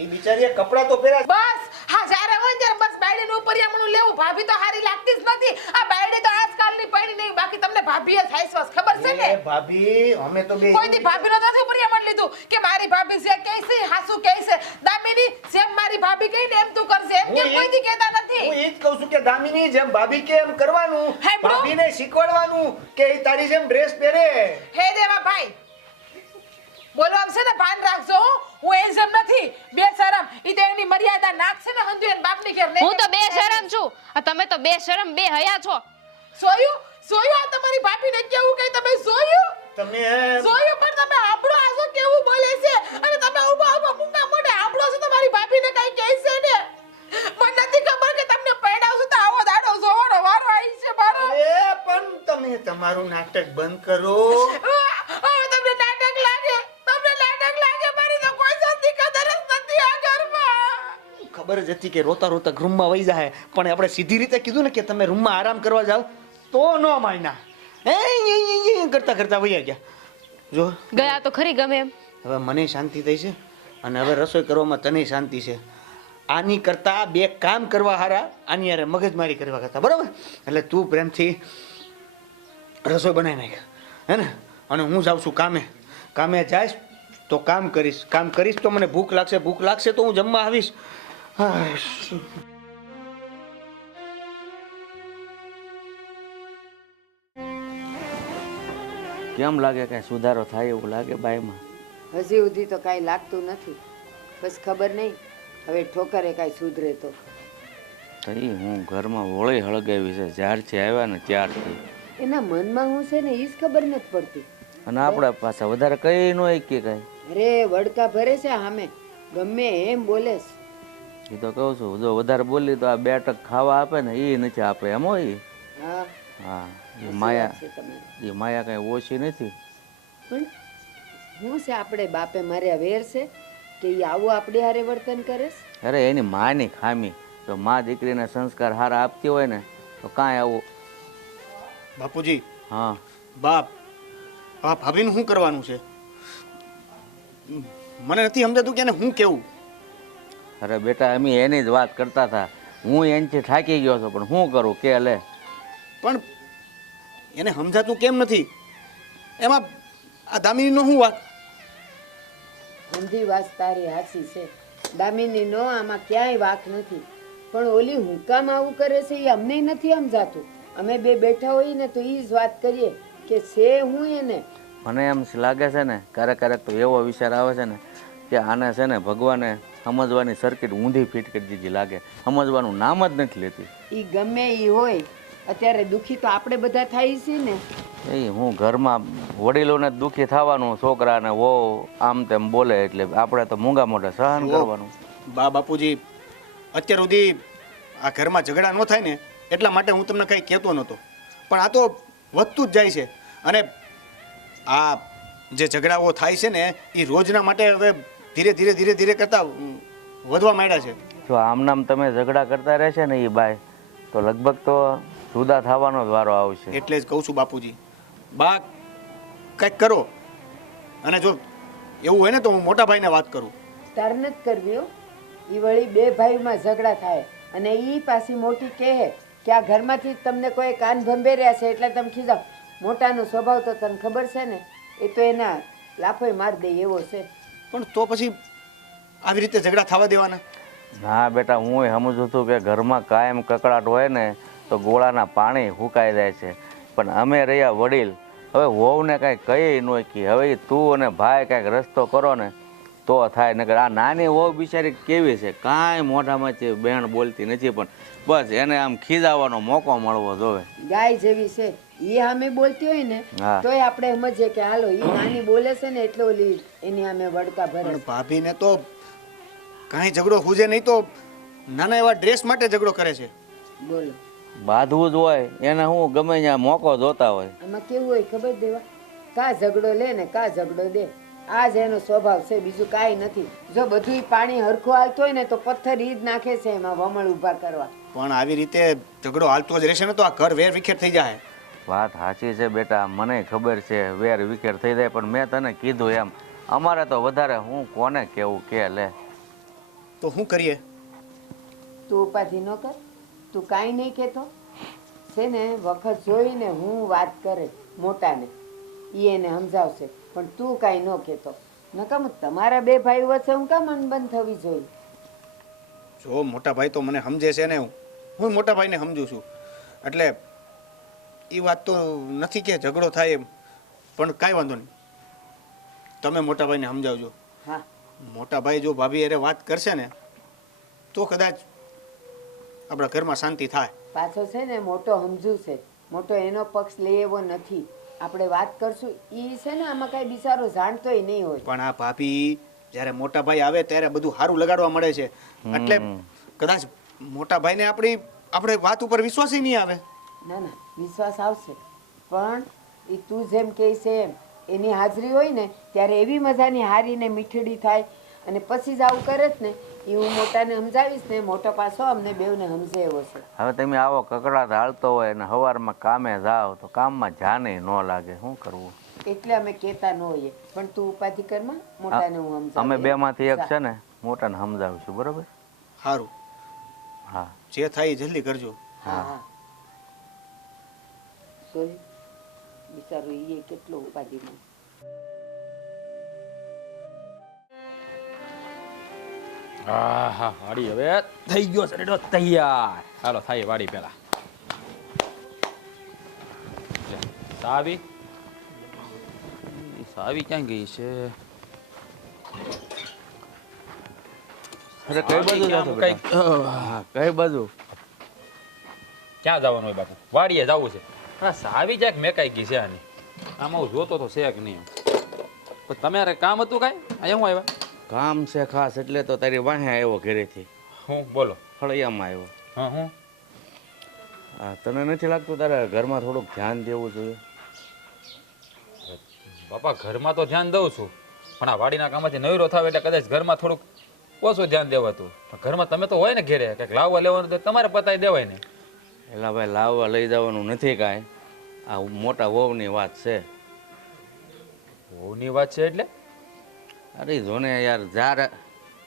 એ બિચારીએ કપડા તો પહેર્યા. બસ હા જ્યારે હોય ને ત્યારે બસ બાયડીનું ઉપરિયામણું લેવું. ભાભી તો હારી લાગતી જ નથી. આ બાયડી તો આજકાલની પૈણી નહીં, બાકી તમને ભાભીએ જ હાઈસવાસ ખબર છે ને? એ ભાભી અમે તો બે કોઈ દી ભાભીનો નથી ઉપરિયામણ લીધું કે મારી ભાભી જે કહે છે હાસુ કહે છે. દામિની જેમ મારી ભાભી કહે ને એમ તું કરશે, એમ કેમ કોઈ દી કહેતા નથી? હું એ જ કહું છું કે દામિની જેમ ભાભી કે એમ કરવાનું, હે bro? ભાભીને શીખવાડવાનું કે એ તારી જેમ ડ્રેસ પહેરે. હે દેવા ભાઈ બોલવા છે ને ભાન રાખજો. હું એ જેમ નથી બેશરમ. ઈ તો એની મર્યાદા નાખશે ને હંધુ એન બાપની ઘેર નહીં. હું તો બેશરમ છું, આ તમે તો બેશરમ બે હયા છો. સોયું આ તમારી ભાભીને કેવું કઈ તમે જોયું? તમે જોયું પણ તમે આપણો આસો કેવું બોલે છે અને તમે ઊભા ઊભા મુંગા મોઢે આપણો છે તમારી ભાભીને કઈ કહે છે ને? મને નથી ખબર કે તમને પૈડાવશું તો આવો દાડો જોવાનો વારો આવી છે મારો. અરે પણ તમે તમારું નાટક બંધ કરો. હવે તમને નાટક લાગે મારી તો કોઈ જાતની કદર જ ખબર જ હતી કે રોતા રોતા રૂમમાં વહી જાય, પણ આપણે સીધી રીતે કીધું ને કે તમે રૂમમાં આરામ કરવા જાઓ તો ન માન્યા. એ કરતા કરતા વહી ગયા. જો ગયા તો ખરી ગમે એમ. હવે મને શાંતિ થઈ છે અને હવે રસોઈ કરવામાં તને શાંતિ છે. આની કરતા બે કામ કરવા હારા આની યારે મગજમારી કરવા કરતા, બરાબર? એટલે તું પ્રેમથી રસોઈ બનાવી નાખ, હે ને? અને હું જાઉં છું કામે. કામે જઈશ તો કામ કરીશ તો મને ભૂખ લાગશે તો હું જમવા આવીશ. કેમ લાગે કાંઈ સુધારો થાય એવું લાગે બાઈમાં? હજી સુધી તો કાંઈ લાગતું નથી. બસ ખબર નહીં હવે ઠોકરે કાંઈ સુધરે તો. તઈ હું ઘરમાં હોળી હળગાવી છે જ્યારથી આવ્યા ને ત્યારથી. એના મનમાં હું છે ને એ જ ખબર નથી પડતી. અને આપણા પાસે વધારે કઈ ન હોય કે કાંઈ. અરે વડકા ભરે છે સામે, ગમે એમ બોલે છે. એ તો કહું છું, જો વધારે બોલી તો આ 2 ટક ખાવા આપે ને એ નથી આપે એમ હોય. હા હા એ સાચી માયા, વાત છે તમારી. એ માયા કઈ ઓછી નથી. પણ હું છે આપણે બાપે માર્યા વેર છે કે એ આવું આપણે હારે વર્તન કરે છે? અરે એની માની ખામી, તો મા દીકરીને સંસ્કાર હારા આપતી હોય ને તો કાંઈ આવું. બાપુજી, હા બાપ ભાભીનું શું કરવાનું છે? મને નથી સમજાતું કે એને હું કેવું. અરે બેટા અમે એની જ વાત કરતા હતા. હું એનથી થાકી ગયો છું પણ શું કરું કે લે. પણ એને સમજાતું કેમ નથી? એમાં આ દામિનીનો શું વાત? ઊંધી વાત તારી હાચી છે. દામિની નો આમાં ક્યાંય વાંક નથી, પણ ઓલી હું કામ આવું કરે છે એ અમને નથી સમજાતું. અમે બે બેઠા હોઈએ ને તો એ જ વાત કરીએ કે છે હું એને. મને એમ લાગે છે ને ક્યારેક તો એવો વિચાર આવે છે ને કે આને છે ને ભગવાને સમજવાની સર્કિટ ઊંધી ફિટ કરી દીધી લાગે. સમજવાનું નામ જ નથી લેતી. એ ગમે એ હોય, અત્યારે દુઃખી તો આપણે બધા થાય છે ને. એ હું ઘરમાં વડીલોને જ દુઃખી થવાનું, છોકરાને વો આમ તેમ બોલે એટલે આપણે તો મૂંગા મોઢે સહન કરવાનું. બાપુજી, અત્યાર સુધી આ ઘરમાં ઝઘડા ન થાય ને એટલા માટે હું તમને કંઈ કહેતો નહોતો, પણ આ તો વધતું જ જાય છે. અને આ જે ઝઘડાઓ થાય છે ને એ રોજના માટે હવે ધીરે ધીરે કરતા વધવા માંડ્યા છે. જો આમનામ તમે ઝઘડા કરતા રહેશે ને એ બાય તો લગભગ તો જુદા થવાનો જ વારો આવશે. એટલે જ કહું છું બાપુજી, બા કંઈક કરો. અને જો એવું હોય ને તો હું મોટા ભાઈને વાત કરું. તાર નથી કરવી હો. એ વળી બે ભાઈમાં ઝઘડા થાય અને એ પાછી મોટી કહે કે આ ઘરમાંથી તમને કોઈ કાન ભંભેર્યા છે એટલે તમે ખીજાવ. મોટાનો સ્વભાવ તો તને ખબર છે ને, એ તો એના લાફોય માર દે એવો છે. પણ તો પછી આવી રીતે ઝઘડા થવા દેવાના? ના બેટા, હું સમજુ છું કે ઘરમાં કાયમ કકડાટ હોય ને તો ગોળાના પાણી હુકાઈ જાય છે. પણ અમે રહ્યા વડીલ, હવે વહુને કાંઈ કહીએ ન કે હવે તું અને ભાઈ કાંઈક રસ્તો કરો ને તો થાય. નકર આ નાની વહુ બિચારી કેવી છે, કાંઈ મોઢામાંથી બેન બોલતી નથી, પણ બસ એને આમ ખીજાવાનો મોકો મળવો જોવે. ગાય જેવી છે, એ સામે બોલતી હોય ને હા. તોય આપણે સમજીએ કે હાલો એ નાની બોલે છે ને એટલે ઓલી એની સામે વડકા ભરે પણ છે. ભાભીને તો કાંઈ ઝઘડો હુજે નહીં તો નાના એવા ડ્રેસ માટે ઝઘડો કરે છે. બોલો બાંધવું જ હોય એને હું ગમે ત્યાં મોકો જોતા હોય. આમાં કેવું હોય ખબર દેવા? કા ઝઘડો લે ને કા ઝઘડો દે, આ જ એનો સ્વભાવ છે, બીજું કાંઈ નથી. જો બધું પાણી હરખું હાલતું હોય ને તો પથ્થર ઈ જ નાખે છે એમાં વમળ ઊભા કરવા. પણ આવી રીતે ઝઘડો હાલતો જ રહેશે ને તો આ ઘર વેર વિખેર થઈ જાય. વાત સાચી છે બેટા, મને ખબર છે વેર વિખેર થઈ જાય, પણ મેં તને કીધું એમ અમારે તો વધારે હું કોને કેવું કે લે. તો શું કરીએ? તું ઉપાધિ ન કર, તું કાંઈ નહીં કહેતો છે ને. વખત જોઈને હું વાત કરે મોટાને, એ એને સમજાવશે, પણ તું કાંઈ ન કહેતો. નકામ તમારા બે ભાઈ વચ્ચે હું કામ અનબન થવી જોઈએ? જો મોટા ભાઈ તો મને સમજે છે ને, હું મોટા ભાઈને સમજુ છું, એટલે એ વાત તો નથી કે ઝઘડો થાય એમ. પણ કાંઈ વાંધો નહીં, તમે મોટા ભાઈને સમજાવજો. હા, મોટા ભાઈ જો ભાભી અરે વાત કરશે ને તો કદાચ આપણા ઘરમાં શાંતિ થાય. પાછો છે ને મોટો સમજુ છે, મોટો એનો પક્ષ લે એવો નથી. આપણે વાત કરશું એ છે ને આમાં કાંઈ બિચારો જાણતોય નહીં હોય. પણ આ ભાભી જ્યારે મોટા ભાઈ આવે ત્યારે બધું સારું લગાડવા મળે છે, એટલે કદાચ મોટા ભાઈને આપણે વાત ઉપર વિશ્વાસ નહીં આવે. ના ના, વિશ્વાસ આવશે, પણ એ તું જેમ કહે છે એમ એની હાજરી હોય ને ત્યારે એવી મજાની હારીને મીઠડી થાય. અને પછી જ આવું કરે જ ને એ હું મોટાને સમજાવીશ ને, મોટો પાછો અમને બેવને સમજે એવો છે. હવે તમે આવો કકડાટ હાલતો હોય અને સવારમાં કામે જાઓ તો કામમાં જાને ન લાગે, શું કરવું? એટલે અમે કહેતા ન હોઈએ, પણ તું ઉપાધિ કરમાં, મોટાને હું અમે સમજાવું. બેમાંથી એક છે ને મોટાને સમજાવીશું, બરોબર? સારું, હા જે થાય એ જલ્દી કરજો. હા હા. સોરી, બિચારું એ કેટલો ઉપાધિમાં. હા હા વાડી હવે થઈ ગયો છે રેડો તૈયાર. હાલો થાય વાડી પેલા. લે, સાવી સાવી ક્યાં ગઈ છે? અરે કઈ બાજુ જાતો બેટા? હા કઈ બાજુ? ક્યાં જવાનું હોય બાપુ? વાડીએ જવું છે. હા સાવી ક્યાંક મેકાઈ ગઈ છે આની. આમાં હું જોતો તો છે કે નહીં. પણ તમારે કામ હતું કાંઈ? અહીંયા હું આવ્યા? કામ છે ખાસ એટલે તો તારી વાહે આવ્યો ઘરેથી, હું બોલો. ફળિયામાં આવ્યો. હા હું હા તને નથી લાગતું તારા ઘરમાં થોડુંક ધ્યાન દેવું જોઈએ? બાપા ઘરમાં તો ધ્યાન દઉં છું, પણ આ વાડીના કામમાંથી નવીરો થાવ એટલે કદાચ ઘરમાં થોડુંક ઓછું ધ્યાન દેવાતું. પણ ઘરમાં તમે તો હોય ને ઘેરે કંઈક લાવવા લેવાનું તો તમારે પતાવી દેવાય ને. એલા ભાઈ લાવવા લઈ જવાનું નથી કાંઈ, આ મોટા વહુની વાત છે. વહુની વાત છે એટલે? અરે જોને યાર જ્યારે,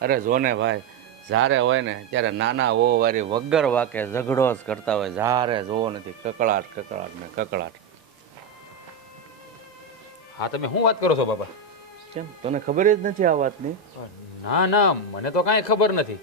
અરે જોને ભાઈ જ્યારે હોય ને ત્યારે નાના વહુ વારી વગર વાકે ઝઘડો જ કરતા હોય, જ્યારે જોવો નથી કકળાટ કકળાટ ને કકળાટ. હા તમે શું વાત કરો છો બાપા? કેમ તને ખબર જ નથી આ વાતની? ના ના મને તો કાંઈ ખબર નથી.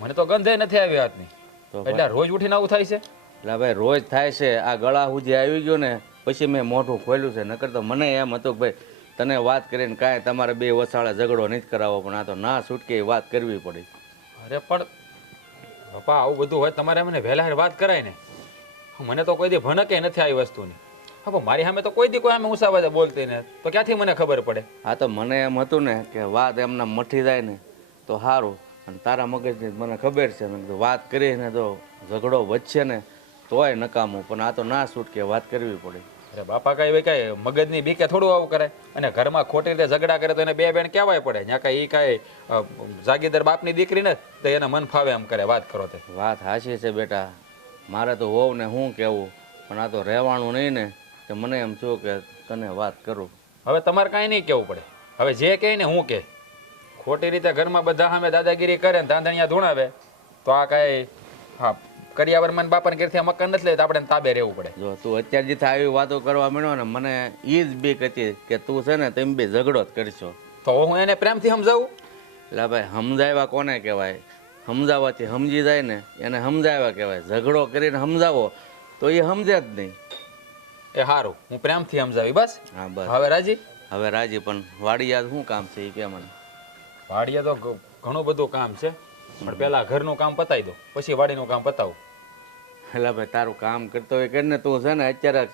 મને તો ગંધે નથી આવી વાતની. તો એટલે રોજ ઉઠીને આવું થાય છે? એટલે ભાઈ રોજ થાય છે. આ ગળા સુધી આવી ગયો ને પછી મેં મોઢું ખોલ્યું છે, નકર તો મને એમ હતું કે ભાઈ તને વાત કરીને કાંઈ તમારે બે વસાળે ઝઘડો નથી કરાવવો, પણ આ તો ના છૂટકે વાત કરવી પડી. અરે પણ બાપા આવું બધું હોય તમારે મને વહેલા વાત કરાય ને. મને તો કોઈ દી ભનકે નથી આવી વસ્તુની. હા પણ મારી સામે તો કોઈ દી કોઈ સામે ઊંચા અવાજે બોલતી ને, તો ક્યાંથી મને ખબર પડે? આ તો મને એમ હતું ને કે વાત એમના મઠી જાય ને તો સારું, અને તારા મગજની મને ખબર છે, મેં કીધું વાત કરીને તો ઝઘડો વધશે ને તોય નકામું, પણ આ તો ના છૂટકે વાત કરવી પડી. અરે બાપા કાંઈ મગજની બીકે થોડું આવું કરે? અને ઘરમાં ખોટી રીતે ઝઘડા કરે તો એને બે બેન કહેવાય પડે. ત્યાં કાંઈ એ કાંઈ જાગીરદાર બાપની દીકરી ને તો એને મન ફાવે એમ કરે વાત કરો તે. વાત હાચી છે બેટા, મારે તો હોવ ને શું કહેવું, પણ આ તો રહેવાનું નહીં ને તો મને એમ થયું કે તને વાત કરું. હવે તમારે કાંઈ નહીં કહેવું પડે. હવે જે કહે ને હું કે ખોટી રીતે ઘરમાં બધા સામે દાદાગીરી કરે ને ધાંધણિયા ધૂણાવે તો આ કાંઈ હા કરિયાવરમાં બાપાને ઘેરથી આ મકાન નથી લે તો આપણે તાબે રહેવું પડે. જો તું અત્યાર જેથી આવી વાતો કરવા માંડ્યો ને મને એ જ બીક હતી કે તું છે ને તમે બી ઝઘડો જ કરશો. તો હું એને પ્રેમથી સમજાવું? એટલે ભાઈ સમજાવ્યા કોને કહેવાય? સમજાવવાથી સમજી જાય ને એને સમજાવ્યા કહેવાય. ઝઘડો કરીને સમજાવો તો એ સમજે જ નહીં. એ સારું હું પ્રેમથી સમજાવી બસ. હા બસ હવે રાજી? હવે રાજી. પણ વાડિયાદ શું કામ છે એ કે મને? વાડિયા તો ઘણું બધું કામ છે, પણ પહેલા ઘરનું કામ પતાવી દો પછી વાડીનું કામ પતાવું. એટલે ભાઈ તારું કામ કરતો હોય કરીને તું છે ને અત્યારે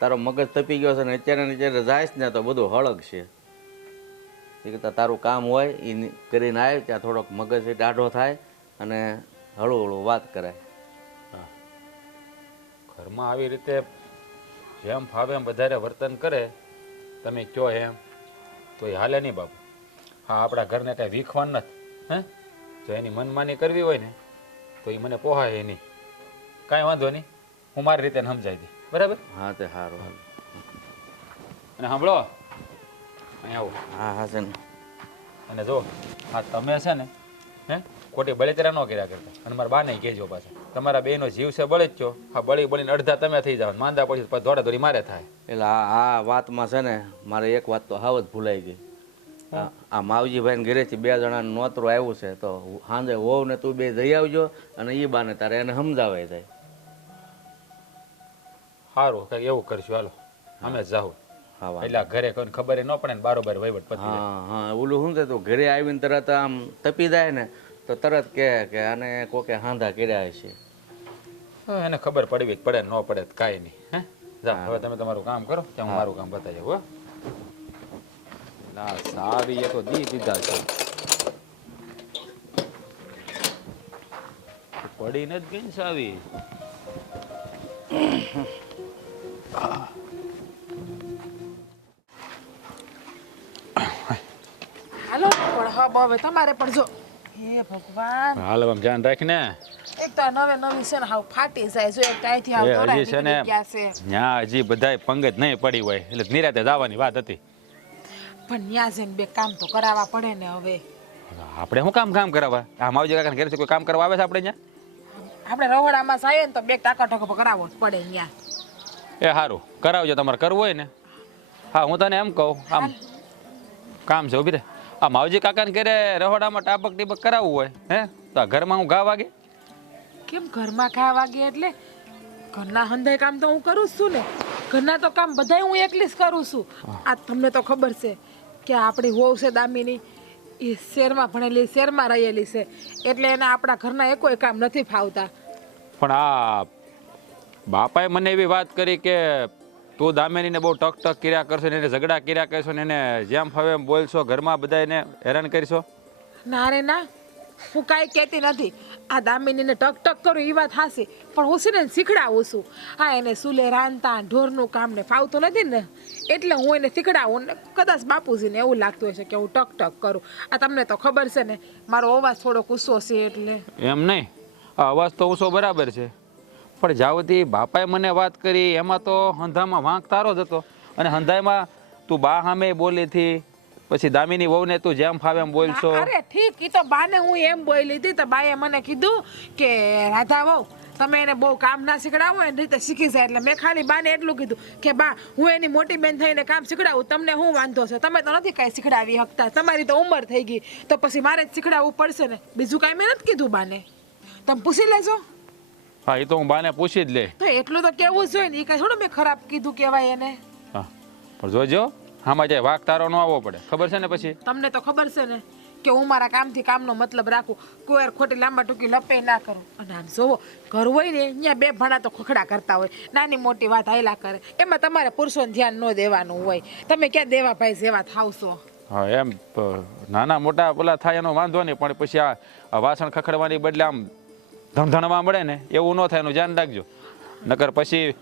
તારો મગજ તપી ગયો છે ને અત્યારે જાય ને તો બધું હળગ છે. એ કરતાં તારું કામ હોય એ કરીને આવે ત્યાં થોડોક મગજ ટાઢો થાય અને હળવું હળવું વાત કરાય. ઘરમાં આવી રીતે જેમ ફાવે એમ વધારે વર્તન કરે તમે કહો એમ તો એ હાલે નહીં બાપુ. હા આપણા ઘરને કાંઈ વીખવાન નથી. હે જો એની મનમાની કરવી હોય ને તો એ મને પોહાય નહીં. કાંઈ વાંધો નહીં, હું મારી રીતે સમજાવી દઈ. બરાબર? હા તે સારું. અને સાંભળો અહીંયા આવો. હા હા છે ને. અને જો હા તમે છે ને હે ખોટી બળેતરા ન કર્યા કરતા. અને મારા બાને કહેજો પાછા તમારા બેનો જીવ છે બળી જ છો. હા બળી બળીને અડધા તમે થઈ જાવ, માંદા પડી પછી દોડા દોડી મારે થાય. એટલે આ વાતમાં છે ને મારે એક વાત તો હાવ જ ભૂલાઈ ગઈ. આ માવજીભાઈ ને ઘરેથી 2 જણાનું નોતરું આવ્યું છે તો સાંજે હોવ ને તું બે જઈ આવજો અને એ બાને તારે એને સમજાવાય જાય. સારું કંઈક એવું કરશું હાલો અમે જાઉં. હા એટલે આ ઘરે કોઈને ખબર ન પડે ને બારોબાર વહીવટ પતી જાય. હા હા ઓલું શું છે તું ઘરે આવીને તરત આમ તપી જાય ને તો તરત કહે કે આને કોકે હાંધા કર્યા હશે. હા, એને ખબર પડવી જ પડે ન પડે તો કાંઈ નહીં. હે જાઓ હવે તમે તમારું કામ કરો ત્યાં હું મારું કામ બતાવી જાઉં. ના સારી એ તો દી દીધા છે પડીને જ ગઈ ને સાવી. હાલો પણ હવે તમારે પણ જો હે ભગવાન હાલ આમ ધ્યાન રાખીને. એક તો આ નવે નવી છે ને હાવ ફાટી જાય જો એક ટાઈથી હાવ એ દોરાઈ હજી છે ને નીકળી ગયા છે ત્યાં હજી બધાય પંગત નહીં પડી હોય એટલે નિરાતે જવાની વાત હતી. પણ ન્યા જઈને બે કામ તો કરાવવા પડે ને હવે આપણે શું કામ કરાવવા? આ માવજી કાકાને ઘરે કોઈ કામ કરવા આવે છે આપણે ત્યાં? આપણે રહોડામાં જઈએ ને તો બે ટાકા ટાકો કરાવવો જ પડે અહીંયા એ સારું કરાવજો, તમારે કરવું હોય ને. હા હું તને એમ કહું, આમ કામ છે ઉભી રે. આ માવજી કાકાને ઘરે રહોડામાં ટાપક ટીપક કરાવવું હોય હે તો આ ઘરમાં હું ઘા વાગે? કેમ ઘરમાં ઘા વાગે એટલે ઘરના હંધાઈ કામ તો હું કરું જ છું ને ઘરના તો કામ બધાય હું એકલી જ કરું છું. આ તમને તો ખબર છે કે આપણી વહુ છે દામિની એ શહેરમાં ભણેલી શહેરમાં રહેલી છે એટલે એને આપણા ઘરના એ કોઈ કામ નથી ફાવતા. પણ આ બાપાએ મને એવી વાત કરી કે તું દામિનીને બહુ ટક ટક કર્યા કરશો ને એને ઝઘડા કર્યા કરશો ને એને જેમ ફાવે એમ બોલશો, ઘરમાં બધા એને હેરાન કરશો. ના રે ના હું કાંઈ કહેતી નથી. આ દામિનીને ટક ટક કરું એ વાત હાસી પણ હું છે ને શીખડાવું છું. હા એને સુલે રાંધતા ઢોરનું કામ ને ફાવતું નથી ને એટલે હું એને શીખડાવું ને કદાચ બાપુજીને એવું લાગતું હશે કે હું ટક ટક કરું. આ તમને તો ખબર છે ને મારો અવાજ થોડો ઊંચો છે એટલે. એમ નહીં, આ અવાજ તો ઊંચો બરાબર છે પણ જાવતી બાપાએ મને વાત કરી એમાં તો હંધામાં વાંક તારો જ હતો અને હંધાઈમાં તું બા સામે બોલી હતી, પછી દામિની વહુને તું જેમ ફાવે એમ બોલશો. અરે ઠીક ઈ તો બાને હું એમ બોલી હતી તો બાએ મને કીધું કે રાધા વહુ તમે એને બહુ કામ ના શીખડાવો એની રીતે શીખી જાય એટલે મેં ખાલી બાને એટલું કીધું કે બા હું એની મોટી બેન થઈને કામ શીખડાવું તમને શું વાંધો છે? તમે તો નથી કાંઈ શીખડાવી શકતા, તમારી તો ઉંમર થઈ ગઈ તો પછી મારે જ શીખડાવવું પડશે ને. બીજું કાંઈ મેં નથી કીધું બાને, તમે પૂછી લેજો. હા એ તો હું બાને પૂછી જ લે. તો એટલું તો કેવું જોઈએ ને એ કાંઈ થોડું મેં ખરાબ કીધું કહેવાય એને. હા પણ જોજો આમાં જાય વાક તારો ન આવવો પડે, ખબર છે ને? પછી તમને તો ખબર છે ને કે હું મારા કામથી કામનો મતલબ રાખું, કોઈ વાર ખોટી લાંબા ટૂંકી લપે ના કરું. અને આમ જોવો ઘર હોય ને અહીંયા બે ભણા તો ખોખડા કરતા હોય, નાની મોટી વાત હાયલા કરે, એમાં તમારે પુરુષોને ધ્યાન ન દેવાનું હોય. તમે ક્યાં દેવા ભાઈ જેવા થાવશો? હા એમ નાના મોટા પેલા થાય એનો વાંધો નહીં પણ પછી આ વાસણ ખખડવાની બદલે આમ ધમધણવા મળે ને એવું ન થાય એનું ધ્યાન રાખજો, નકર પછી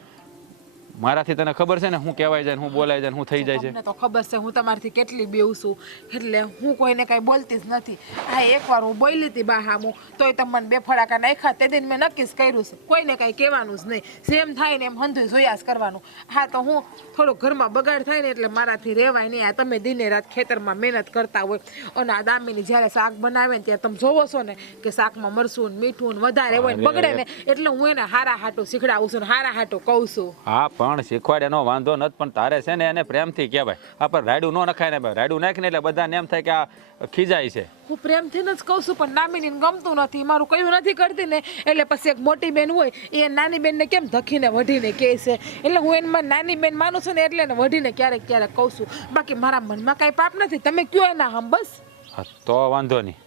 મારાથી તને ખબર છે ને હું કહેવાય જાય, હું બોલાય જાય, હું થઈ જાય છે. તમને તો ખબર છે હું તમારાથી કેટલી બેવું છું એટલે હું કોઈને કાંઈ બોલતી જ નથી. હા એકવાર હું બોલી હતી બા હામું તોય તમે મને બે ફડાકા નાખ્યા તે દિન મેં નક્કી જ કર્યું છે કોઈને કાંઈ કહેવાનું જ નહીં, જેમ થાય ને એમ હંધુય જોયા જ કરવાનું. હા તો હું થોડું ઘરમાં બગાડ થાય ને એટલે મારાથી રહેવાય નહીં. આ તમે દિને રાત ખેતરમાં મહેનત કરતા હોય અને આ દામિની જ્યારે શાક બનાવે ને ત્યારે તમે જોવો છો ને કે શાકમાં મરચું ને મીઠું ને વધારે હોય ને બગડે ને એટલે હું એને હારા હાટું શીખડાવું છું ને હારા હાટું કહું છું. હા પણ શીખવાડે એનો વાંધો નથી પણ તારે છે ને એને પ્રેમથી કહેવાય. આ પર રાયડું ન નખાય ને, રાયડું નાખીને એટલે બધાને એમ થાય કે આ ખીજાય છે. હું પ્રેમથી જ કહું છું પણ દામિનીને ગમતું નથી, મારું કયું નથી કરતી ને એટલે પછી એક મોટી બેન હોય એ નાની બેનને કેમ ધખીને વઢીને કહે છે એટલે હું એને મારી નાની બેન માનું છું ને એટલે એને વઢીને ક્યારેક ક્યારેક કહું છું. બાકી મારા મનમાં કાંઈ પાપ નથી, તમે કયો એના હમ બસ. હા તો વાંધો નહીં.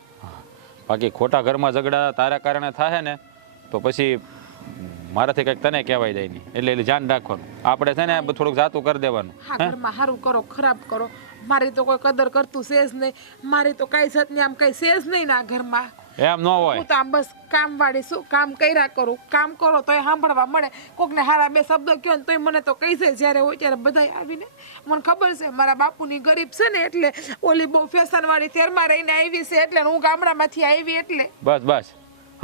બાકી ખોટા ઘરમાં ઝઘડા તારા કારણે થાય ને તો પછી મારાથી કંઈક તને કહેવાય જાય નહીં એટલે ધ્યાન રાખવાનું. આપણે છે ને થોડુંક જાતું કરી દેવાનું. હા ઘરમાં સારું કરો ખરાબ કરો મારી તો કોઈ કદર કરતું છે જ નહીં, મારી તો કાંઈ જાતની આમ કંઈ છે જ નહીં ના ઘરમાં. એમ ન હોય. હું તો આમ બસ કામ વાળી શું કામ કર્યા કરું, કામ કરો તોય સાંભળવા મળે, કોકને હારા બે શબ્દો કહો ને તોય મને તો કહી છે જ્યારે હોય ત્યારે બધા આવીને. મને ખબર છે મારા બાપુની ગરીબ છે ને એટલે ઓલી બહુ ફેશન વાળી શહેરમાં રહીને આવી છે એટલે હું ગામડામાંથી આવી એટલે. બસ બસ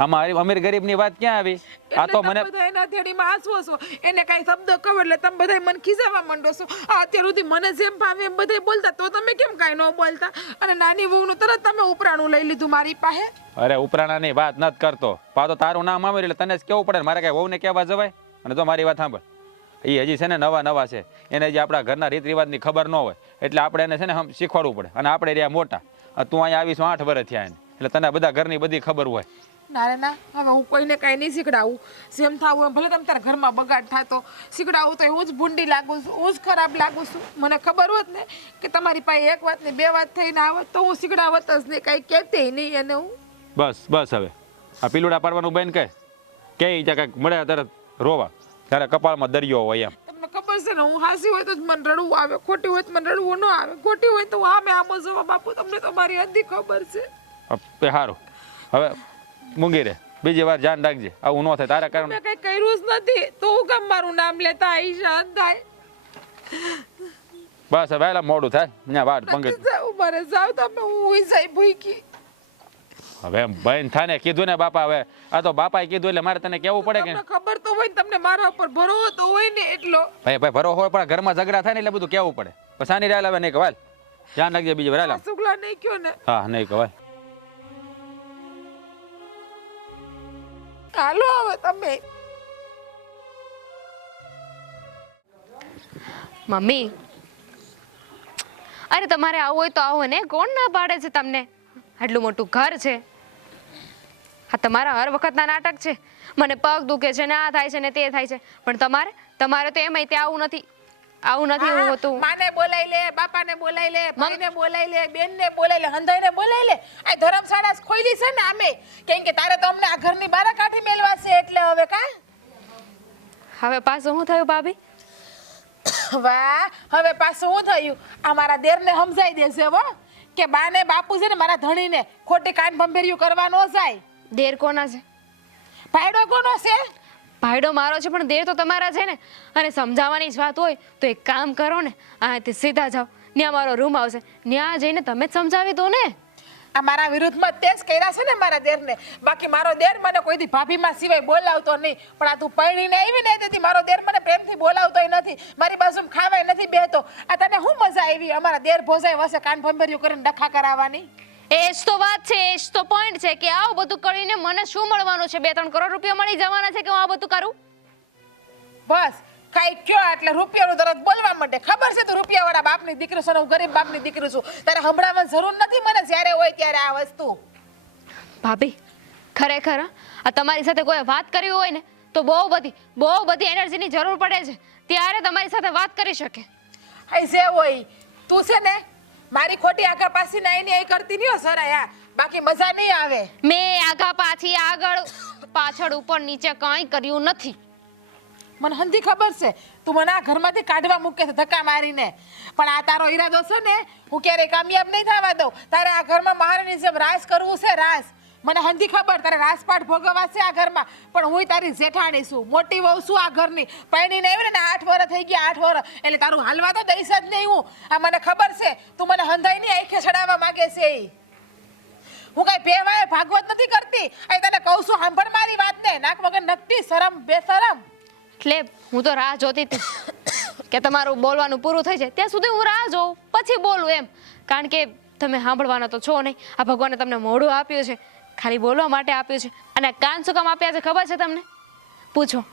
આમાં અમીર ગરીબની વાત ક્યાં આવી? આ તો મને બધા એના થેડીમાં હાસવો છો, એને કાંઈ શબ્દ કહો એટલે તમે બધા મને ખીજાવા માંડો છો. આ અત્યાર સુધી મને જેમ ભાવે એમ બધા બોલતા તો તમે કેમ કાંઈ ન બોલતા? અને નાની વહુનું તરત તમે ઉપરાણું લઈ લીધું મારી પાસે. અરે ઉપરાણાની વાત નથી કરતો, પાછો તારું નામ આવે એટલે તને જ કેવું પડે, મારે કઈ વહુને કહેવા જવાય? અને તો મારી વાત સાંભળ, એ હજી છે ને નવા છે, એને હજી આપણા ઘરના રીત રિવાજની ખબર ન હોય એટલે આપણે એને છે ને શીખવાડવું પડે. અને આપણે રહ્યા મોટા, તું અહીંયા આવીશું 8 વર્ષ થયા એને એટલે તને બધા ઘરની બધી ખબર હોય. ના ના હવે હું કોઈને કાંઈ નહીં શીખડાવું, જેમ થાવું એમ ભલે તમે તારા ઘરમાં બગાડ થાતો શીખડાવું તો હું જ ભૂંડી લાગુ છું, હું જ ખરાબ લાગુ છું. મને ખબર હોત ને કે તમારી પાસે એક વાત ને બે વાત થઈને આવત તો હું શીખડાવત જ નહીં, કાંઈ કહેતી નહીં એને હું. બસ બસ હવે આ પીલુડા પાડવાનું બેન કહે કે કાંઈક મળે તરત રોવા, ત્યારે કપાળમાં દરિયો હોય એમ. તમને ખબર છે ને હું હાસી હોય તો જ મને રડવું આવે, ખોટી હોય તો મને રડવું ન આવે, ખોટી હોય તો આમે આમ જવા. બાપુ તમને તો મારી હદી ખબર છે. સારું હવે મૂંગી રે, બીજી વાર ધ્યાન રાખજે આવું ન થાય તારા કારણે. મેં કઈ કર્યું જ નથી તો હું કેમ મારું નામ લેતા આઈશા થાય? બસ હવે મોડું થાય ત્યાં વાત પંગત. મારે જાવ તમે હું જાય ભૂકી. હવે બહેન થાને કીધું ને બાપા, હવે આ તો બાપાએ કીધું એટલે મારે તને કેવું પડે કે તમને ખબર તો હોય ને, તમને મારા ઉપર ભરોસો તો હોય ને એટલો. ભાઈ ભાઈ ભરો હોય પણ ઘરમાં ઝઘડા થાય ને એટલે બધું કેવું પડે. પછી આની રાહ હવે નહીં કવાલ, ધ્યાન રાખજે બીજી વાર. સુગલા નહીં કયો ને. હા નહીં કવાલ. હાલો હવે તમે. મમ્મી, અરે તમારે આવું હોય તો આવો ને, કોણ ના પાડે છે તમને? આટલું મોટું ઘર છે. હા, તમારા હર વખતના નાટક છે, મને પગ દુખે છે ને આ થાય છે ને તે થાય છે, પણ તમારે તો એમાંય તે આવું નથી એવું હોતું. માને બોલાઈ લે, બાપાને બોલાઈ લે, ભાઈને બોલાઈ લે, બેનને બોલાઈ લે, હંધાઈને બોલાઈ લે. આ ધર્મશાળા ખોલી છે ને આમે, કેમ કે તારે તો અમને આ ઘરની બારા કાઢી મેલવા છે એટલે હવે હવે પાછું શું થયું ભાભી? વાહ, હવે પાછું શું થયું? આ મારા દેરને સમજાઈ દેશે હો કે બાને બાપુ છે ને મારા ધણીને ખોટી કાન ભંભેરિયું કરવા ન જાય. દેર કોના છે? ભાઈડો કોનો છે? ભાઈડો મારો છે, પણ દેર તો તમારા છે ને. અને સમજાવવાની જ વાત હોય તો એક કામ કરો ને, અહીંથી સીધા જાઓ, ત્યાં મારો રૂમ આવશે, ત્યાં જઈને તમે જ સમજાવી દો ને. આ મારા વિરુદ્ધમાં તે જ કર્યા છે ને મારા દેરને. બાકી મારો દેર મને કોઈ દી ભાભીમાં સિવાય બોલાવતો નહીં, પણ આ તું પરણીને આવી ને તેથી મારો દેર મને પ્રેમથી બોલાવતોય નથી, મારી બાજુમાં ખાવાય નથી બેહતો. આ તને શું મજા આવી અમારા દેર ભોજાય વસે કાન ભંભેરિયું કરીને ડખા કરાવવાની? એ જ તો વાત છે, એ જ તો પોઈન્ટ છે કે આવું બધું કરીને મને શું મળવાનું છે? 2-3 કરોડ રૂપિયા મળી જવાના છે કે હું આ બધું કરું? બસ ખાઈ કયો એટલે રૂપિયાનું તરત બોલવા માંડે. ખબર છે તું રૂપિયાવાળા બાપની દીકરી છે ને હું ગરીબ બાપની દીકરી છું. તારે સંભળાવવાની જરૂર નથી મને જ્યારે હોય ત્યારે આ વસ્તુ. ભાભી, ખરેખર આ તમારી સાથે કોઈ વાત કરવી હોય ને તો બહુ બધી એનર્જીની જરૂર પડે છે, ત્યારે તમારી સાથે વાત કરી શકે. અહીં જે હોય તું છે ને મારી ખોટી આગળ પાછી ના એની અહીં કરતી નહીં હો સરાયા, બાકી મજા નહીં આવે. મેં આગા પાછી આગળ પાછળ ઉપર નીચે કંઈ કર્યું નથી. મને હંધી ખબર છે તું મને આ ઘરમાંથી કાઢવા મૂકે છે ધક્કા મારીને, પણ આ તારો ઈરાદો છે ને હું ક્યારેય કામયાબ નહીં થવા દઉં. તારે આ ઘરમાં મહારાણી જેમ રાજ કરવું છે, રાજ. મને હંધી ખબર તારે રાજપાટ ભોગવવા છે આ ઘરમાં, પણ હું તારી જેઠાણી છું, મોટી વહુ છું આ ઘરની. પરણીને આવી ને 8 વર્ષ થઈ ગયા, 8 વર્ષ એટલે તારું હાલવા તો દઈશ જ નહીં હું. આ મને ખબર છે તું મને હંધાઈ ની આંખે ચડાવવા માંગે છે. હું કઈ બેવાય ભાગવત નથી કરતી. અહીં તને કહું છું સાંભળ મારી વાતને, નાક વગર નકટી શરમ બેશરમ. એટલે હું તો રાહ જોતી હતી કે તમારું બોલવાનું પૂરું થઈ જાય ત્યાં સુધી હું રાહ જોઉં, પછી બોલું એમ. કારણ કે તમે સાંભળવાના તો છો નહીં. આ ભગવાને તમને મોઢું આપ્યું છે, ખાલી બોલવા માટે આપ્યું છે. અને કાન શું કામ આપ્યા છે ખબર છે તમને? પૂછો.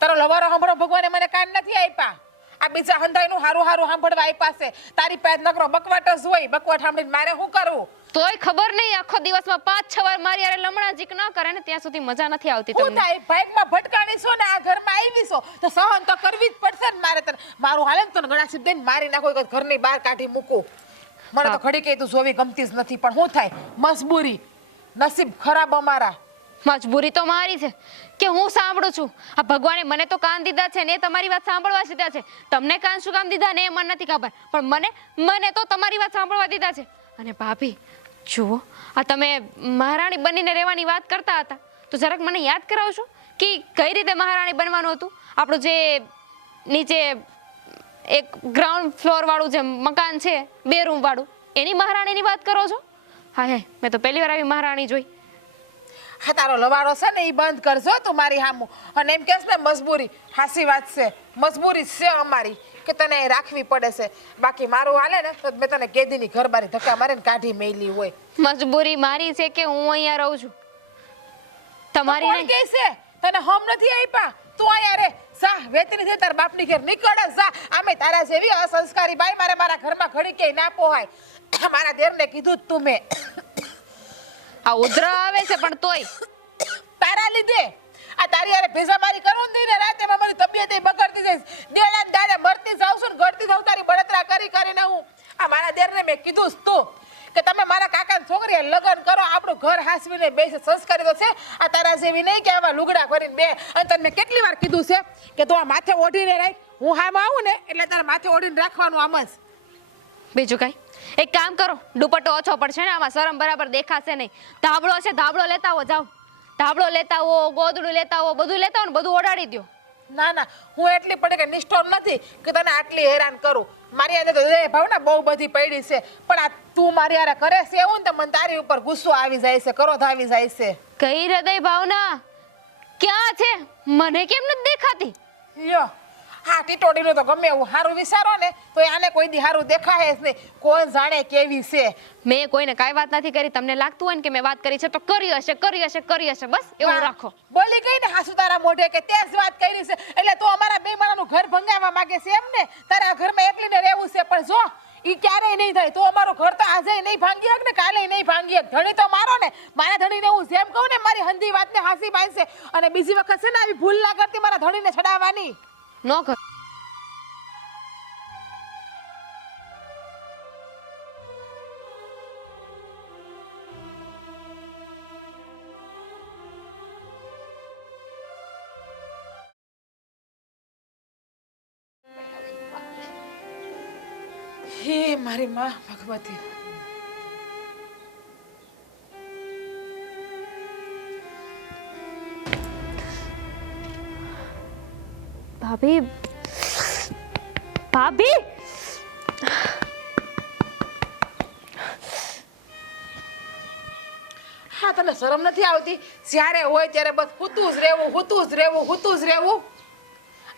તારો લવારો સાંભળો ભગવાને મને કાન નથી આપ્યા. આ બીજા હંધાઈનું હારું સાંભળવા આપ્યા છે. તારી પાસે નકરો બકવાટ જ હોય, બકવાટ સાંભળીને મારે શું કરવું? તોય ખબર નહીં, આખો દિવસમાં 5-6 વાર મારી યારે લમણાજીક ન કરે ને ત્યાં સુધી મજા નથી આવતી શું તમને. થાય? ભાગમાં ભટકાણી છો ને આ ઘરમાં આવી છો તો સહન તો કરવી જ પડશે ને મારે. તને મારું હાલે ને તને ગળા સીધ દઈને મારી નાખો, ઘરની બહાર કાઢી મૂકું. મને તો ખડી કહી તું જોવી ગમતી જ નથી, પણ શું થાય? મજબૂરી, નસીબ ખરાબ અમારા. મજબૂરી તો મારી છે કે હું સાંભળું છું. આ ભગવાને મને તો કાન દીધા છે ને એ તમારી વાત સાંભળવા દીધા છે. તમને કાન શું કામ દીધા ને એ મને નથી ખબર, પણ મને તો તમારી વાત સાંભળવા દીધા છે. અને ભાભી જુઓ, આ તમે મહારાણી બનીને રહેવાની વાત કરતા હતા તો જરાક મને યાદ કરાવશો કે કઈ રીતે મહારાણી બનવાનું હતું? આપણું જે નીચે એક ગ્રાઉન્ડ ફ્લોર વાળું જે મકાન છે 2 રૂમ વાળું, એની મહારાણીની વાત કરો છો? હા હે, મેં તો પહેલી વાર આવી મહારાણી જોઈ. હા, તારો લવારો છે ને એ બંધ કરજો તું મારી સામું. અને એમ કહેશ ને મજબૂરી, હાસી વાત છે, મજબૂરી છે અમારી કે તને રાખવી પડે છે. બાકી મારું હાલે ને તો મેં તને કેદીની ઘર બારી ધક્કા મારીને કાઢી મેલી હોય. મજબૂરી મારી છે કે હું અહીંયા રહું છું, તમારી કોણ નહીં. કહે છે તને હમ નથી આપ્યા? તું અહીંયા રે, જા વેતની છે તાર બાપની ઘેર નીકળ જા. આમે તારા જેવી અસંસ્કારી બાઈ મારા ઘરમાં ઘડી કે ના પોહાય. મારા દેરને કીધું તું મેં. આ ઉધરા આવે છે પણ તોય તારા લીધે આ તારી યારે ભેજામારી કરું ને રાતે મારી તબિયત બગડતી જાય. દેડા ને દાડે મરતી જાઉં છું ને ગળતી જાઉં તારી બળતરા કરીને હું. આ મારા દેરને મેં કીધું તું કે તમે મારા કાકાની છોકરી લગ્ન કરો, આપણું ઘર હાસવીને બેસે. સંસ્કારી તો છે આ તારા જેવી નહીં કે આવા લુગડા કરીને બે. અને તને મેં કેટલી વાર કીધું છે કે તું આ માથે ઓઢીને રાખ. હું હામાં આવું ને એટલે તારે માથે ઓઢીને રાખવાનું આમ જ. બીજું કઈ? એક કામ કરો, દુપટ્ટો ઓછો પડશે ને આમાં, શરમ બરાબર દેખાશે નહીં. ધાબળો છે, ધાબળો લેતા આવો, જાઓ ધાબળો લેતા આવો, ગોદડું લેતા આવો, બધું લેતા આવો ને બધું ઓડાડી દો. ના ના, હું એટલી પડે કે નિષ્ઠોર નથી કે તને આટલી હેરાન કરું. મારી હારે તો ભાવના બહુ બધી પડી છે, પણ આ તું મારી હારે કરે છે એવું ને તો મને તારી ઉપર ગુસ્સો આવી જાય છે, ક્રોધ આવી જાય છે. કઈ હૃદય ભાવના ક્યાં છે? મને કેમ નથી દેખાતી? લ્યો હા ટીટોડીનું તો ગમે એવું સારું વિચારો ને તો આને કોઈ દી સારું દેખાય જ નહીં. કોણ જાણે કેવી છે. મેં કોઈને કાંઈ વાત નથી કરી. તમને લાગતું હોય ને કે મેં વાત કરી છે તો કરી હશે, કરી હશે, કરી હશે. બસ એવું રાખો. બોલી ગઈ ને હાસુ તારા મોઢે કે તે જ વાત કરી છે એટલે તું અમારા બે માણાનું ઘર ભંગાવવા માંગે છે એમ ને? તારા ઘરમાં એકલીને રહેવું છે, પણ જો ઈ ક્યારેય નહીં થાય. તો અમારું ઘર તો આજે નહીં ભાંગી હક ને કાલે નહીં ભાંગી હક. ધણી તો મારો ને, મારા ધણીને હું જેમ કહું ને મારી હંધી વાતને હાસી બાંધશે. અને બીજી વખત છે ને આવી ભૂલ ના કરતી મારા ધણીને છડાવવાની. નો કર. હે મારી માં ભગવતી. ભાભી, ભાભી, હા તને શરમ નથી આવતી? જ્યારે હોય ત્યારે બસ હુતું જ રહેવું, હુતું જ રહેવું, હુતું જ રહેવું.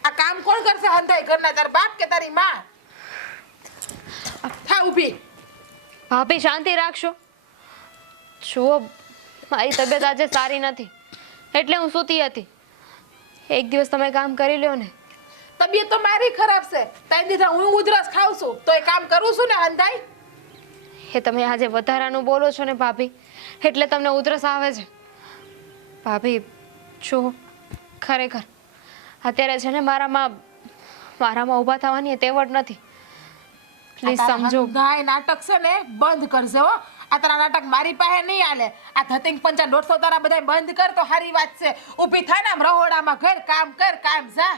આ કામ કોણ કરશે હંધાઈ ઘરના? તાર બાપ કે તારી માં? થા ઊભી. ભાભી શાંતિ રાખશો. જુઓ મારી તબિયત આજે સારી નથી એટલે હું સૂતી હતી. એક દિવસ તમે કામ કરી લ્યો ને. તબિયત તો મારી ખરાબ છે. તાઈ દીધા હું ઉધરસ ખાઉં છું તો એ કામ કરું છું ને હંધાઈ. એ તમે આજે વધારાનું બોલો છો ને ભાભી, એટલે તમને ઉધરસ આવે છે. ભાભી જો ખરેખર અત્યારે છે ને મારામાં ઊભા થવાની તેવડ નથી. પ્લીઝ સમજો. હંધાઈ નાટક છે ને બંધ કરજો હો. આ તારા નાટક મારી પાસે નહીં હાલે. આ ધતિંગ પંચા 150 તારા બધા બંધ કર તો સારી વાત છે. ઊભી થાય ને આમ રહોડામાં ઘર કામ કર, કામ જા.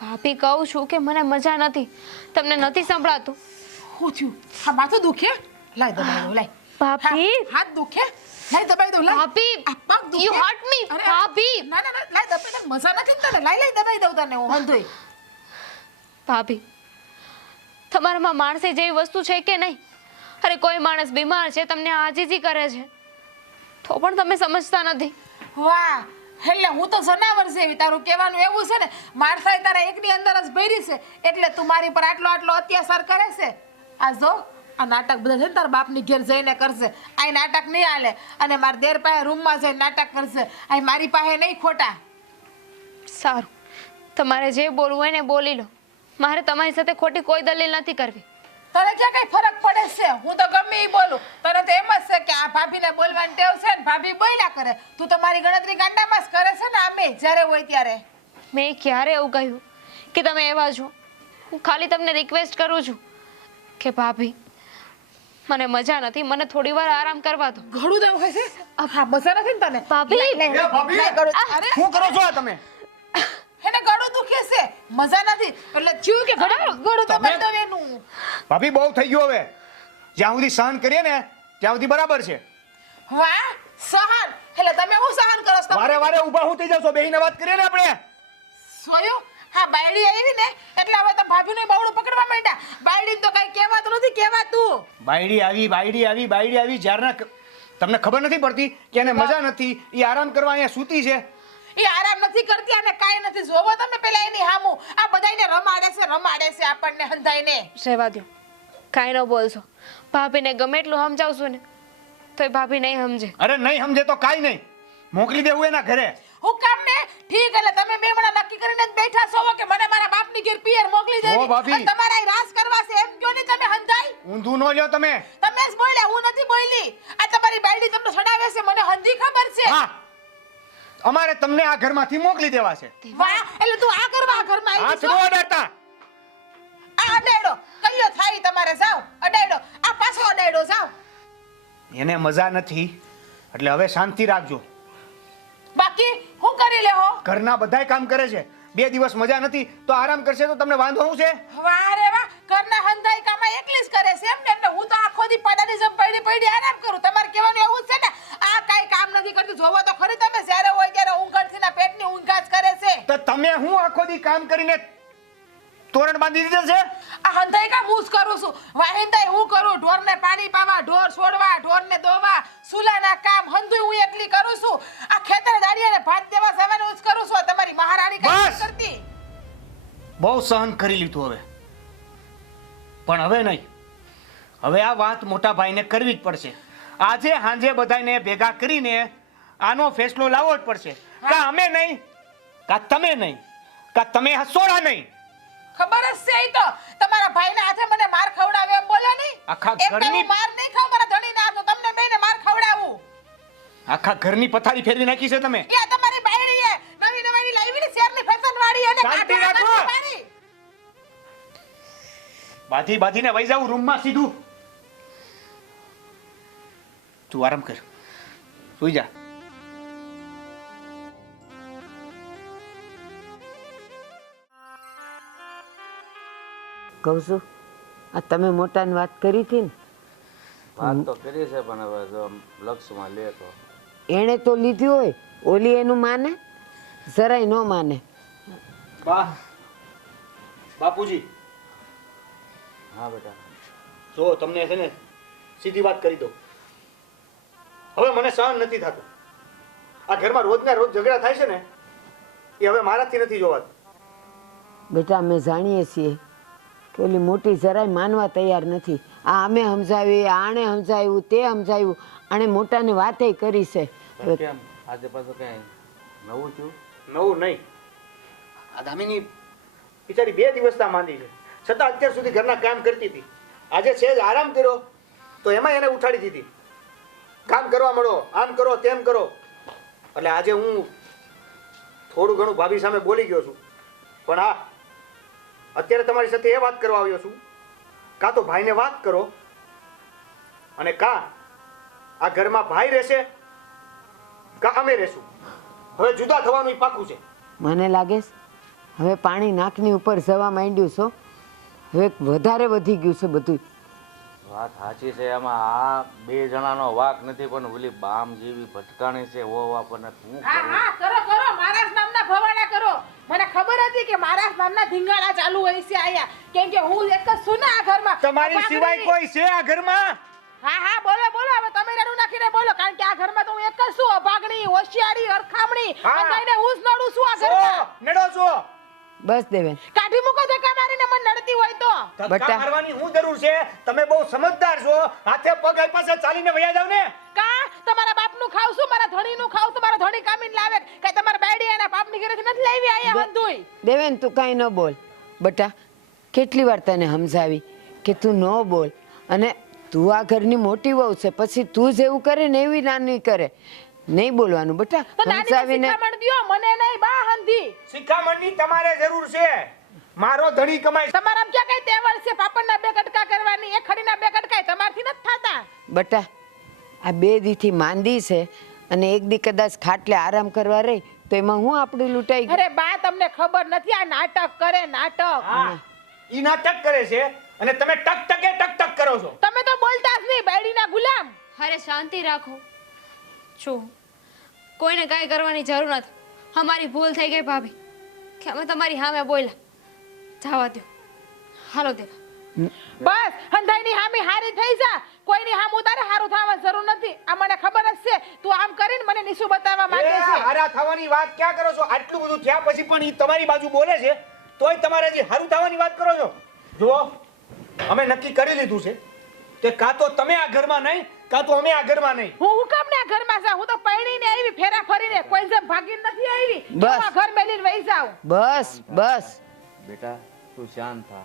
ભાભી કહું છું કે મને મજા નથી. તમને નથી સંભળાતું? શું થયું? હા માથું દુખે? લાય દબાઈ દઉં, લાય. ભાભી, હાથ દુખે? લાય દબાઈ દઉં, લાય. ભાભી, આ પગ દુખે? you hurt me, અરે, ભાભી. ના ના ના, લાય દબાઈ દઉં. મજા નથી ને તને? લાય દબાઈ દઉં તને હું હંધોઈ. ભાભી, તમારામાં માણસે જેવી વસ્તુ છે કે નહીં? અરે કોઈ માણસ બીમાર છે, તમને આજીજી કરે છે તો પણ તમે સમજતા નથી. વાહ, એટલે હું તો જનાવર જેવી. તારું કહેવાનું એવું છે ને માણસાઈ તારા એકની અંદર જ ભરી છે એટલે તું મારી પર આટલો આટલો અત્યાચાર કરે છે. આ જો આ નાટક બધા છે ને તારા બાપની ઘેર જઈને કરશે. આ નાટક નહીં હાલે. અને મારા દેર પાસે રૂમમાં જઈને નાટક કરશે. આ મારી પાસે નહીં ખોટા. સારું, તમારે જે બોલવું હોય ને બોલી લો. મારે તમારી સાથે ખોટી કોઈ દલીલ નથી કરવી. તને ક્યાં કઈ ફરક પડે છે? હું તો ગમે એ બોલું. તને તો એમ જ છે કે આ ભાભીને બોલવાની ટેવ છે ને ભાભી બોલ્યા કરે. તું તો મારી ગણતરી ગાંડામાં જ કરે છે ને આમે જ્યારે હોય ત્યારે. મેં ક્યારે એવું કહ્યું કે તમે એવા છો? હું ખાલી તમને રિક્વેસ્ટ કરું છું કે ભાભી મને મજા નથી, મને થોડી વાર આરામ કરવા દો. ઘણું દેવું હોય છે? હા મજા નથી ને તને? ભાભી! લે, લે, ભાભી! લે, ગળું. અરે શું કરો છો આ તમે? એને ગળું દુખે છે, મજા નથી એટલે થયું કે ગળું દબાઈ દઉં એનું. ભાભી બહુ થઈ ગયું હવે. જ્યાં સુધી સહન કરીએ ને ત્યાં સુધી બરાબર છે. વાહ, સહન એટલે તમે હું સહન કરો છો? વારે વારે ઊભા હું થઈ જશો? બેહીને વાત કરીએ ને આપણે. સોયું? હા બાયડી આવી ને એટલે હવે તો ભાભીનું બાવડું પકડવા માંડ્યા. બાયડીને તો કઈ કહેવાતું નથી કહેવાતું. બાયડી આવી, બાયડી આવી, બાયડી આવી. જ્યારના તમને ખબર નથી પડતી કે એને મજા નથી, એ આરામ કરવા અહીંયા સૂતી છે. એ આરામ નથી કરતી અને કાઈ નથી. જોવો તમે પેલા એની હામું આ બધાયને રમાડે છે આપણને હંધાઈને. રહેવા દો, કાંઈ ન બોલશો. ભાભીને ગમે એટલું સમજાવશું ને તોય ભાભી નહીં સમજે. અરે નહીં સમજે તો કાઈ નહીં, મોકલી દેવું એના ઘરે. હું કામ ને ઠીક એટલે તમે બે મણા નક્કી કરીને જ બેઠા છો કે મને મારા બાપની ઘેર પિયર મોકલી દેવી. ઓ ભાભી! અને તમારા અહીં રાસ કરવા છે એમ કયો ને તમે હંધાઈ. ઊંધું ન લ્યો તમે. તમે જ બોલ્યા, હું નથી બોલી. આ તમારી બાયડી તમને છડાવે છે, મને હંધી ખબર છે. હા, અમારે તમને આ ઘરમાંથી મોકલી દેવા છે. વાહ, એટલે તું આ કરવા આ ઘરમાં આવી હાથ છો? નો અડાડતા. આ અડાડો કલ્યો થાય તમારે. જાવ અડાડો, આ પાછો અડાડો જાવ. એને મજા નથી એટલે હવે શાંતિ રાખજો. બાકી હું કરી લેહો? ઘરના બધાય કામ કરે છે. 2 દિવસ મજા નથી તો આરામ કરશે તો તમને વાંધો શું છે? વાહ રે વાહ, ઘરના હંધાઈ કામ એકલી જ કરે છે એમ ને? એટલે હું તો આખો દી પાડાની જેમ પડી આરામ કરું. તમારે કહેવાનું એવું જ છે ને આ કાઈ કામ નથી કરતી. જોવો તો ખરી તમે, જ્યારે હોય ત્યારે ઊંઘણથી ના પેટની ઊંઘ જ કરે છે. તો તમે હું આખો દી કામ કરીને તોરણ બાંધી દીધેલ છે? આ હંધાઈ કામ હું જ કરું છું, વાહિંદાઈ હું કરું, ઢોરને પાણી પાવા, ઢોર છોડવા, ઢોરને દોવા, સુલાના કામ હંધુય હું એકલી કરું છું. આ ખેતર દાડિયાને ભાત દેવા જવાનું હું જ કરું છું. આ તમારી મહારાણી કઈ બસ! નથી કરતી. બહુ સહન કરી લીધું હવે, પણ હવે નહીં. હવે આ વાત મોટા ભાઈને કરવી જ પડશે. આજે હાંજે બધાને ભેગા કરીને આનો ફેસલો લાવવો જ પડશે. કા અમે નહીં, કા તમે નહીં, કા તમે હસોડા નહીં. ખબર જ છે ઈ તો તમારા ભાઈના હાથે મને માર ખવડાવે એમ બોલો નહીં. આખા એક તો ઘરની- હું માર નહીં ખાઉં, મારા ધણીને હાથનો તમને બેયને માર ખવડાવું. આખા ઘરની પથારી ફેરવી નાખી છે તમે. ઈ આ તમારી બાયડીએ નવી નવી લાવીને શેરની ફેશન વાળી અને શાંતિ કાઢવા રાખો. નથી પાડી. બાધી બાધીને વહી જાવ રૂમમાં સીધું. તું આરામ કર, સુઈ જા. કહું છું આ તમે મોટાની વાત કરી હતી ને, વાત તો કરી છે પણ હવે જો લક્ષમાં લે તો એણે તો લીધી હોય, ઓલી એનું માને જરાય ન માને. બાપુજી, હા બેટા. જો તમને છે ને સીધી વાત કરી દો. હવે મને સહન નથી થતું. આ ઘરમાં રોજના રોજ ઝઘડા થાય છે ને, એ હવે મારાથી નથી જોવાતું. બેટા અમે જાણીએ છીએ કે ઓલી મોટી જરાય માનવા તૈયાર નથી. આ અમે સમજાવી, આણે સમજાવ્યું, તે સમજાવ્યું, આણે મોટાને વાતે કરી છે. પણ કેમ આજે પાછું કઈ નવું થયું? નવું નહીં. આ દામિની બિચારી 2 દિવસના માંદી છે, છતાં અત્યાર સુધી ઘરના કામ કરતી હતી. આજે સહેજ આરામ કર્યો તો એમાં એને ઉઠાડી દીધી. કામ કરવા મળો, આમ કરો, તેમ કરો. એટલે આજે હું થોડું ઘણું ભાભી સામે બોલી ગયો છું. પણ હા, અત્યારે તમારી સાથે એ વાત કરવા આવ્યો છું, કાં તો ભાઈને વાત કરો અને કાં આ ઘરમાં ભાઈ રહેશે કાં અમે રહેશું. હવે જુદા થવાનું ઈ પાકું છે. મને લાગે છે હવે પાણી નાકની ઉપર જવા માંડ્યું છો. હવે વધારે વધી ગયું છે બધું. વાત સાચી છે. એમાં આ 2 જણાનો વાક નથી, પણ ઓલી બામ જેવી ભટકાણી છે ઓ આપણને શું હા કરવું? હા કરો કરો, મહારાજ નામના ભવાડા કરો. મને ખબર હતી કે મહારાજ નામના ધીંગાડા ચાલુ હોય છે આયા, કેમ કે હું એક જ છું ને આ ઘરમાં. તમારી સિવાય કોઈ છે આ ઘરમાં? હા હા બોલો બોલો, હવે તમે રેડું નાખીને બોલો, કારણ કે આ ઘરમાં તો હું એક જ છું. અભાગણી, હોશિયારી, અરખામણી હા. બધાયને હું જ નડું છું આ ઘરમાં. નડો છો? બસ દેવેન, કાઢી મૂકો ધક્કા મારીને મને નડતી હોય તો. ધક્કા બટા. મારવાની શું જરૂર છે? તમે બહુ સમજદાર છો. હાથે પગ પાસે ચાલીને વયા જાવ ને. કા તમારા બાપનું ખાવ છું, મારા ધણીનું ખાવ છું, મારા ધણી કામીને લાવે કે તમારા બાયડી એના બાપની ઘરેથી નથી લાવી આયા હંધુય. દેવેન તું કાંઈ ન બોલ. બટા કેટલી વાર તને સમજાવી કે તું ન બોલ, અને તું આ ઘરની મોટી વહુ છે, પછી તું જેવું કરે ને એવી નાની કરે. નહીં બોલવાનું બેટા, તો નાની સમજાવીને. શિખામણ દ્યો, મને નહીં બા હંધી. શિખામણની તમારે જરૂર છે. મારો ધણી કમાય. તમારામાં ક્યાં કઈ તેવડ છે પાપડના 2 કટકા કરવાની? એક ખડીના 2 કટકા તમારથી નથી થતા. બટા આ 2 દીથી માંદી છે અને એક દી કદાચ ખાટલે આરામ કરવા રહી તો એમાં હું આપણી લૂંટાઈ ગઈ. અરે બા તમને ખબર નથી, આ નાટક કરે નાટક. હા, ઈ નાટક કરે છે અને તમે ટક કરો છો. તમે તો બોલતા જ નહીં, બાયડીના ગુલામ. અરે શાંતિ રાખો. જો કોઈને કાંઈ કરવાની જરૂર નથી. અમારી ભૂલ થઈ ગઈ ભાભી કે અમે તમારી સામે બોલ્યા. જવા દો, હાલો દેવા. બસ હંધાઈની હામી હારી થઈ જા, કોઈની હામ ઉતારે હારું થવાની જરૂર નથી. આ મને ખબર જ છે તું આમ કરીને મને નીસુ બતાવવા માંગે એ છે. હારા થવાની વાત ક્યાં કરો છો? આટલું બધું થયા પછી પણ ઈ તમારી બાજુ બોલે છે, તોય તમારે હજી હારું થવાની વાત કરો છો. જુઓ, અમે નક્કી કરી લીધું છે કે કાં તો તમે આ ઘરમાં નહીં, કાં તો અમે આ ઘરમાં નહીં. હું હુકમ ને આ ઘરમાં છે, હું તો પૈણીને આવી ફેરા ફરીને, કોઈ જેમ ભાગીને નથી આવી. બસ. હું આ ઘર મેલીને વહી જાઉં. બસ બસ બેટા તું શાંત થા.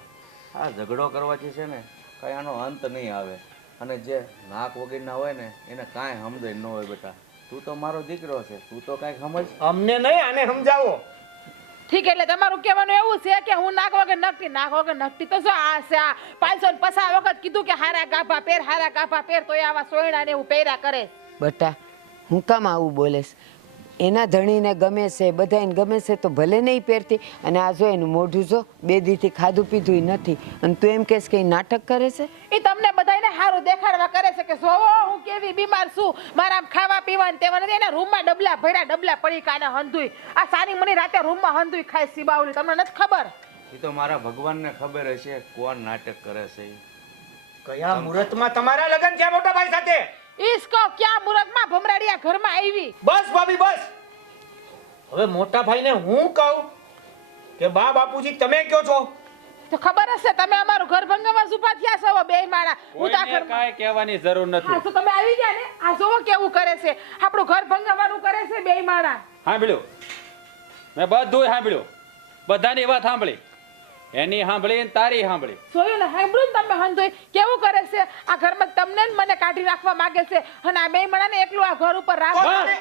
આ ઝઘડો કરવાથી છે ને કઈ આનો અંત નહીં આવે, અને જે નાક વગરના હોય ને એને કાંઈ સમજે ન હોય. બેટા તું તો મારો દીકરો છે, તું તો કાંઈક સમજ. અમને નહીં, આને સમજાવો. ઠીક, એટલે તમારું કહેવાનું એવું છે કે હું નાક વગર નકટી, નાક વગર નકટી તો શું આ છે? આ 550 વખત કીધું કે હારા ગાભા પેર, હારા ગાભા પેર, તો આવા સોયણા ને એવું પહેર્યા કરે. બટા હું કામ આવું બોલેશ? એના ધણીને ગમે છે, બધાને ગમે છે તો ભલે નહીં પહેરતી. અને આ જો એનું મોઢું જો 2 દીથી ખાધું પીધું નથી, અને તું એમ કહેશ કે ઈ નાટક કરે છે. એ તમને બધાને હારું દેખાડવા કરે છે કે જોવો હું કેવી બીમાર છું, મારા ખાવા પીવાનું તેવા નથી. એના રૂમમાં ડબલા ભર્યા, ડબલા પડી કાને હંધુય. આ સારી મની રાતે રૂમમાં હંધુય ખાય સિબાવલી, તમને નથી ખબર? એ તો મારા ભગવાનને ખબર હશે કોણ નાટક કરે છે ઈ. કયા મુહૂર્તમાં તમારા લગ્ન છે મોટા ભાઈ સાથે? ઈસકો ક્યાં મુરતમાં ભમરાડિયા ઘરમાં આવી? બસ ભાભી બસ. હવે મોટા ભાઈને હું કહું કે બા બાપુજી તમે કયો છો? તો ખબર હશે તમે અમારું ઘર ભંગાવા ઊભા થયા છો બે માણા. હું તો આ કોઈને ઘરમાં કાંઈ કહેવાની જરૂર હા નથી. તો તમે આવી ગયા ને આ જોવો કેવું કરે છે આપણું ઘર ભંગાવાનું કરે છે બે માણા. સાંભળ્યું? મેં બધું સાંભળ્યું, બધાની વાત સાંભળી, એની સાંભળી ને તારી સાંભળી. જોયું ને સાંભળ્યું ને તમે હંધોય કેવું કરે છે આ ઘરમાં તમને ને મને કાઢી નાખવા માંગે છે અને આ બે માણાને એકલું આ ઘર ઉપર રાખવા.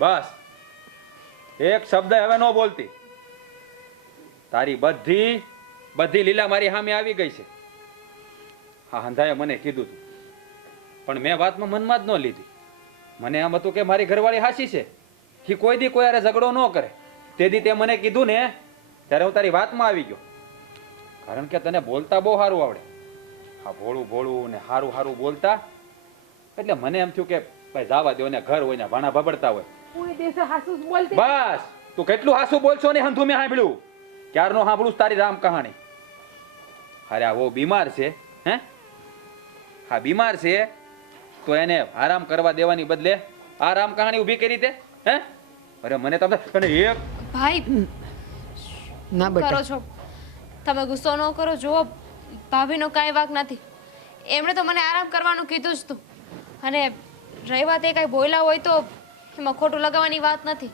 બસ એક શબ્દ હવે ન બોલતી. તારી બધી લીલા મારી સામે આવી ગઈ છે. હા હંધાએ મને કીધું તું, પણ મેં વાતમાં મનમાં જ ન લીધી. મને એમ હતું કે મારી ઘરવાળી હાસી છે, એ કોઈ દી કોઈ હારે ઝઘડો ન કરે. તે દી તે મને કીધું ને ત્યારે હું તારી વાતમાં આવી ગયો, કારણ કે તને બોલતા બહુ સારું આવડે. હા ભોળું ભોળું ને સારું સારું બોલતા, એટલે મને એમ થયું કે ભાઈ જવા દો ને, ઘર હોય ને ભાણા ભબડતા હોય. કોઈ દેશે હાસુ જ બોલતી. બસ તું કેટલું હાસું બોલશો ને હંધું મેં સાંભળ્યું, ક્યારનો સાંભળું તારી રામ કહાણી. અરે આ વો બીમાર છે, હે હા બીમાર છે તો એને આરામ કરવા દેવાની બદલે આ રામ કહાણી ઊભી કરી દે. હે અરે મને તમે તને એક ભાઈ ના કરો બેટા છો તમે ગુસ્સો ન કરો. જુઓ ભાભીનો કાંઈ વાંક નથી, એમણે તો મને આરામ કરવાનું કીધું જ તું. અને રહી વાત એ કાંઈ બોલ્યા હોય તો એમાં ખોટું લગાવવાની વાત નથી.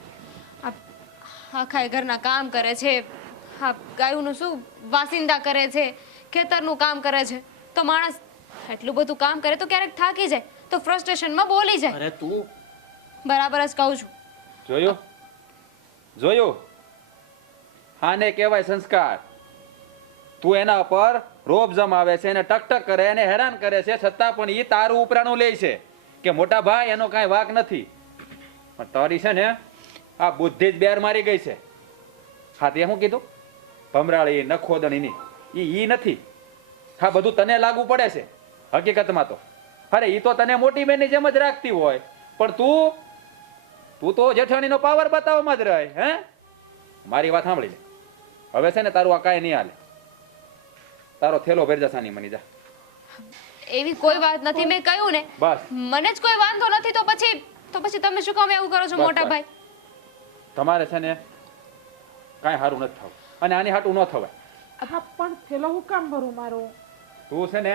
આખા ઘરના કામ કરે છે, હા ગાયુંનું શું વાસિંદા કરે છે, ખેતરનું કામ કરે છે, તો માણસ એટલું બધું કામ કરે તો ક્યારેક થાકી જાય તો ફ્રસ્ટ્રેશનમાં બોલી જાય. અરે તું બરાબર જ કહું છું. જોયું આને કહેવાય સંસ્કાર. તું એના પર રોબ જમાવે છે, એને ટકટક કરે, એને હેરાન કરે છે, છતાં પણ એ તારું ઉપરાણું લે છે કે મોટા ભાઈ એનો કાંઈ વાક નથી. પણ તારી છે ને આ બુદ્ધિ જ બેર મારી ગઈ છે. હા તે શું કીધું? ભમરાળી નખોદણીની ઈ નથી. હા બધું તને લાગુ પડે છે હકીકતમાં તો. અરે ઈ તો તને મોટી બેનની જેમ જ રાખતી હોય, પણ તું તો જેઠાણીનો પાવર બતાવવામાં જ રહે. હે મારી વાત સાંભળી લે. હવે છે ને તારું આ કાંઈ નહીં હાલે. તારો થેલો ભેરજા સાની મની જા. એવી કોઈ વાત નથી, મેં કહ્યું ને બસ મને જ કોઈ વાંધો નથી તો પછી તમે શું કામ એવું કરો છો બસ, મોટા બસ. ભાઈ? તમારે છે ને કાંઈ સારું નથી થવું, અને આની હાટું ન થવાય. હા પણ થેલો હું કામ ભરું મારો? તું છે ને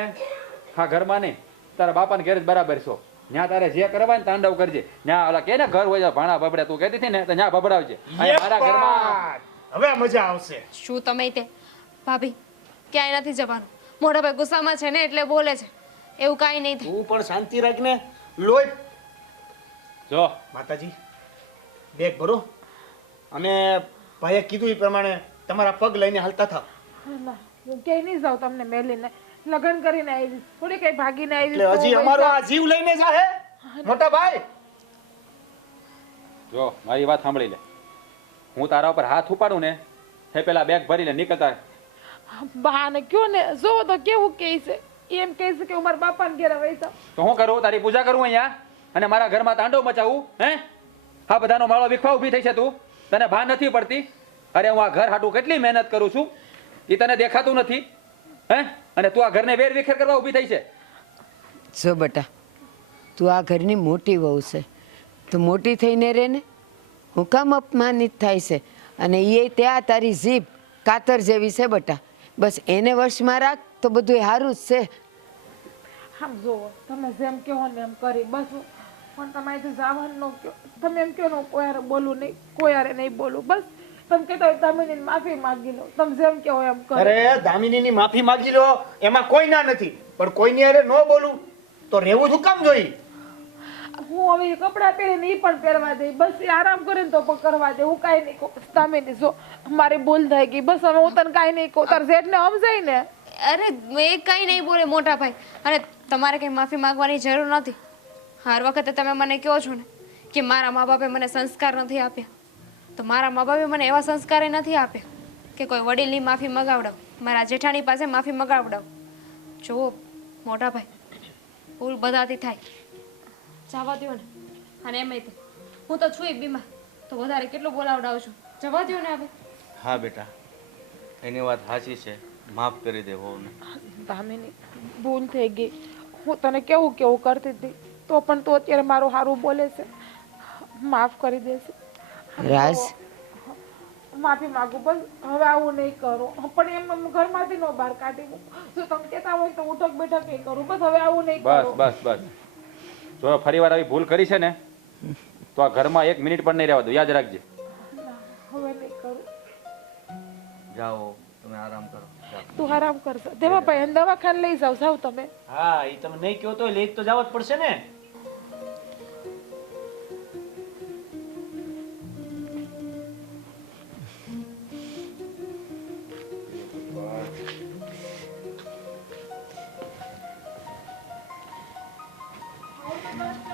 હા ઘરમાં નહીં, તારા બાપાને ઘેર જ બરાબર છો. ત્યાં તારે જે કરવા ને તાંડવ કરજે. ત્યાં ઓલા કે ને ઘર હોય ભાણા ભબડે, તું કહેતી હતી ને તો ત્યાં ભબડાવજે. અહીં મારા ઘરમાં હવે મજા આવશે. શું તમે તે ભાભી ક્યાંય નથી જવાનું. મોટા ભાઈ ગુસ્સામાં છે ને એટલે બોલે છે, એવું કાંઈ નહીં થાય. તું પણ શાંતિ રાખને. લોહી જો માતાજી બેગ ભરો અને ભાઈએ કીધું એ પ્રમાણે તમારા પગ લઈને હાલતા થાવ. ના હું ક્યાંય નહીં જાઉં તમને મેલીને. લગ્ન કરીને આવી થોડી કઈ ભાગીને આવી. એટલે હજી અમારો આ જીવ લઈને જાહે મોટા ભાઈ. જો મારી વાત સાંભળી લે. હું તારા ઉપર હાથ ઉપાડું ને એ પેલા બેગ ભરીને નીકળતા. બહાને કયો ને જોવો તો કેવું કહે છે. એમ કહે છે કે હું મારા બાપાને ઘેર વૈસા. તો હું કરું? તારી પૂજા કરું અહીંયા અને મારા ઘરમાં તાંડવ મચાવું? હે હા બધાનો માળો વિખવા ઊભી થઈ છે તું? તને ભાન નથી પડતી? અરે હું આ ઘર હાટું કેટલી મહેનત કરું છું, એ તને દેખાતું નથી? હે અને તું આ ઘરને વેર વિખેર કરવા ઊભી થઈ છે. જો બેટા તું આ ઘરની મોટી વહુ છે તો મોટી થઈને રહે ને. હું કામ અપમાનિત થાય છે? અને એ ત્યાં તારી જીભ કાતર જેવી છે બેટા, બસ એને વશમાં રાખ તો બધું સારું જ છે. આમ જોવો તમે જેમ કહો ને એમ કરી બસ. પણ તમે અહીંથી જવાનું ન કહો. તમે એમ કહો ને હું કોઈ હારે બોલું નહીં, કોઈ હારે નહીં બોલું. બસ તમે કહેતા હોય દામિનીની માફી માંગી લો. તમે જેમ કહો એમ કરો. અરે દામિનીની માફી માંગી લો એમાં કોઈ ના નથી, પણ કોઈની હારે ન બોલું તો રહેવું શું કામ જોઈ? હું હવે કપડાં પહેરીને એ પણ પહેરવા દે. બસ એ આરામ કરે ને તો પણ કરવા દે. હું કાંઈ નહીં કહું. દામિની જો મારી ભૂલ થઈ ગઈ. બસ હવે હું તને કાંઈ નહીં કહું. તાર જેઠને સમજાય ને. અરે એ કંઈ નહીં બોલે મોટા ભાઈ. અને તમારે કંઈ માફી માંગવાની જરૂર નથી. હર વખતે તમે મને કહો છો ને કે મારા મા બાપે મને સંસ્કાર નથી આપ્યા, તો મારા મા બાપે મને એવા સંસ્કારે નથી આપ્યા કે કોઈ વડીલની માફી મગાવડાવ, મારા જેઠાણી પાસે માફી મગાવડાવ. જુઓ મોટા ભાઈ ભૂલ બધાથી થાય, જવા દો ને. અને એમ હું તો છું બીમાર, તો વધારે કેટલું બોલાવડાવું છું. જવા દો ને હવે. હા બેટા, એની વાત સાચી છે. માફ કરી દે વહુને. દામિની, ભૂલ થઈ ગઈ. હું તને કેવું કેવું કરતી હતી તો પણ તું અત્યારે મારું સારું બોલે છે. માફ કરી દેશે. રાજ માફી માંગુ, બસ હવે આવું નહીં કરું. પણ એમ ઘરમાંથી નો બહાર કાઢી હું. જો તમે કહેતા હોય તો ઉઠક બેઠક નહીં કરું. બસ હવે આવું નહીં બસ કરું. બસ બસ, જો ફરી વાર આવી ભૂલ કરી છે ને તો આ ઘરમાં 1 મિનિટ પણ નહીં રહેવા દો, યાદ રાખજે. ના, હવે નહીં કરું. જાઓ, તમે આરામ કરો. જાઓ. તું આરામ કરશે. દેવાભાઈ એને દવાખાને લઈ જાવ. જાવ તમે. હા એ તમે નહીં કહો તો લઈ તો જવા જ પડશે ને. આવો તો બસ.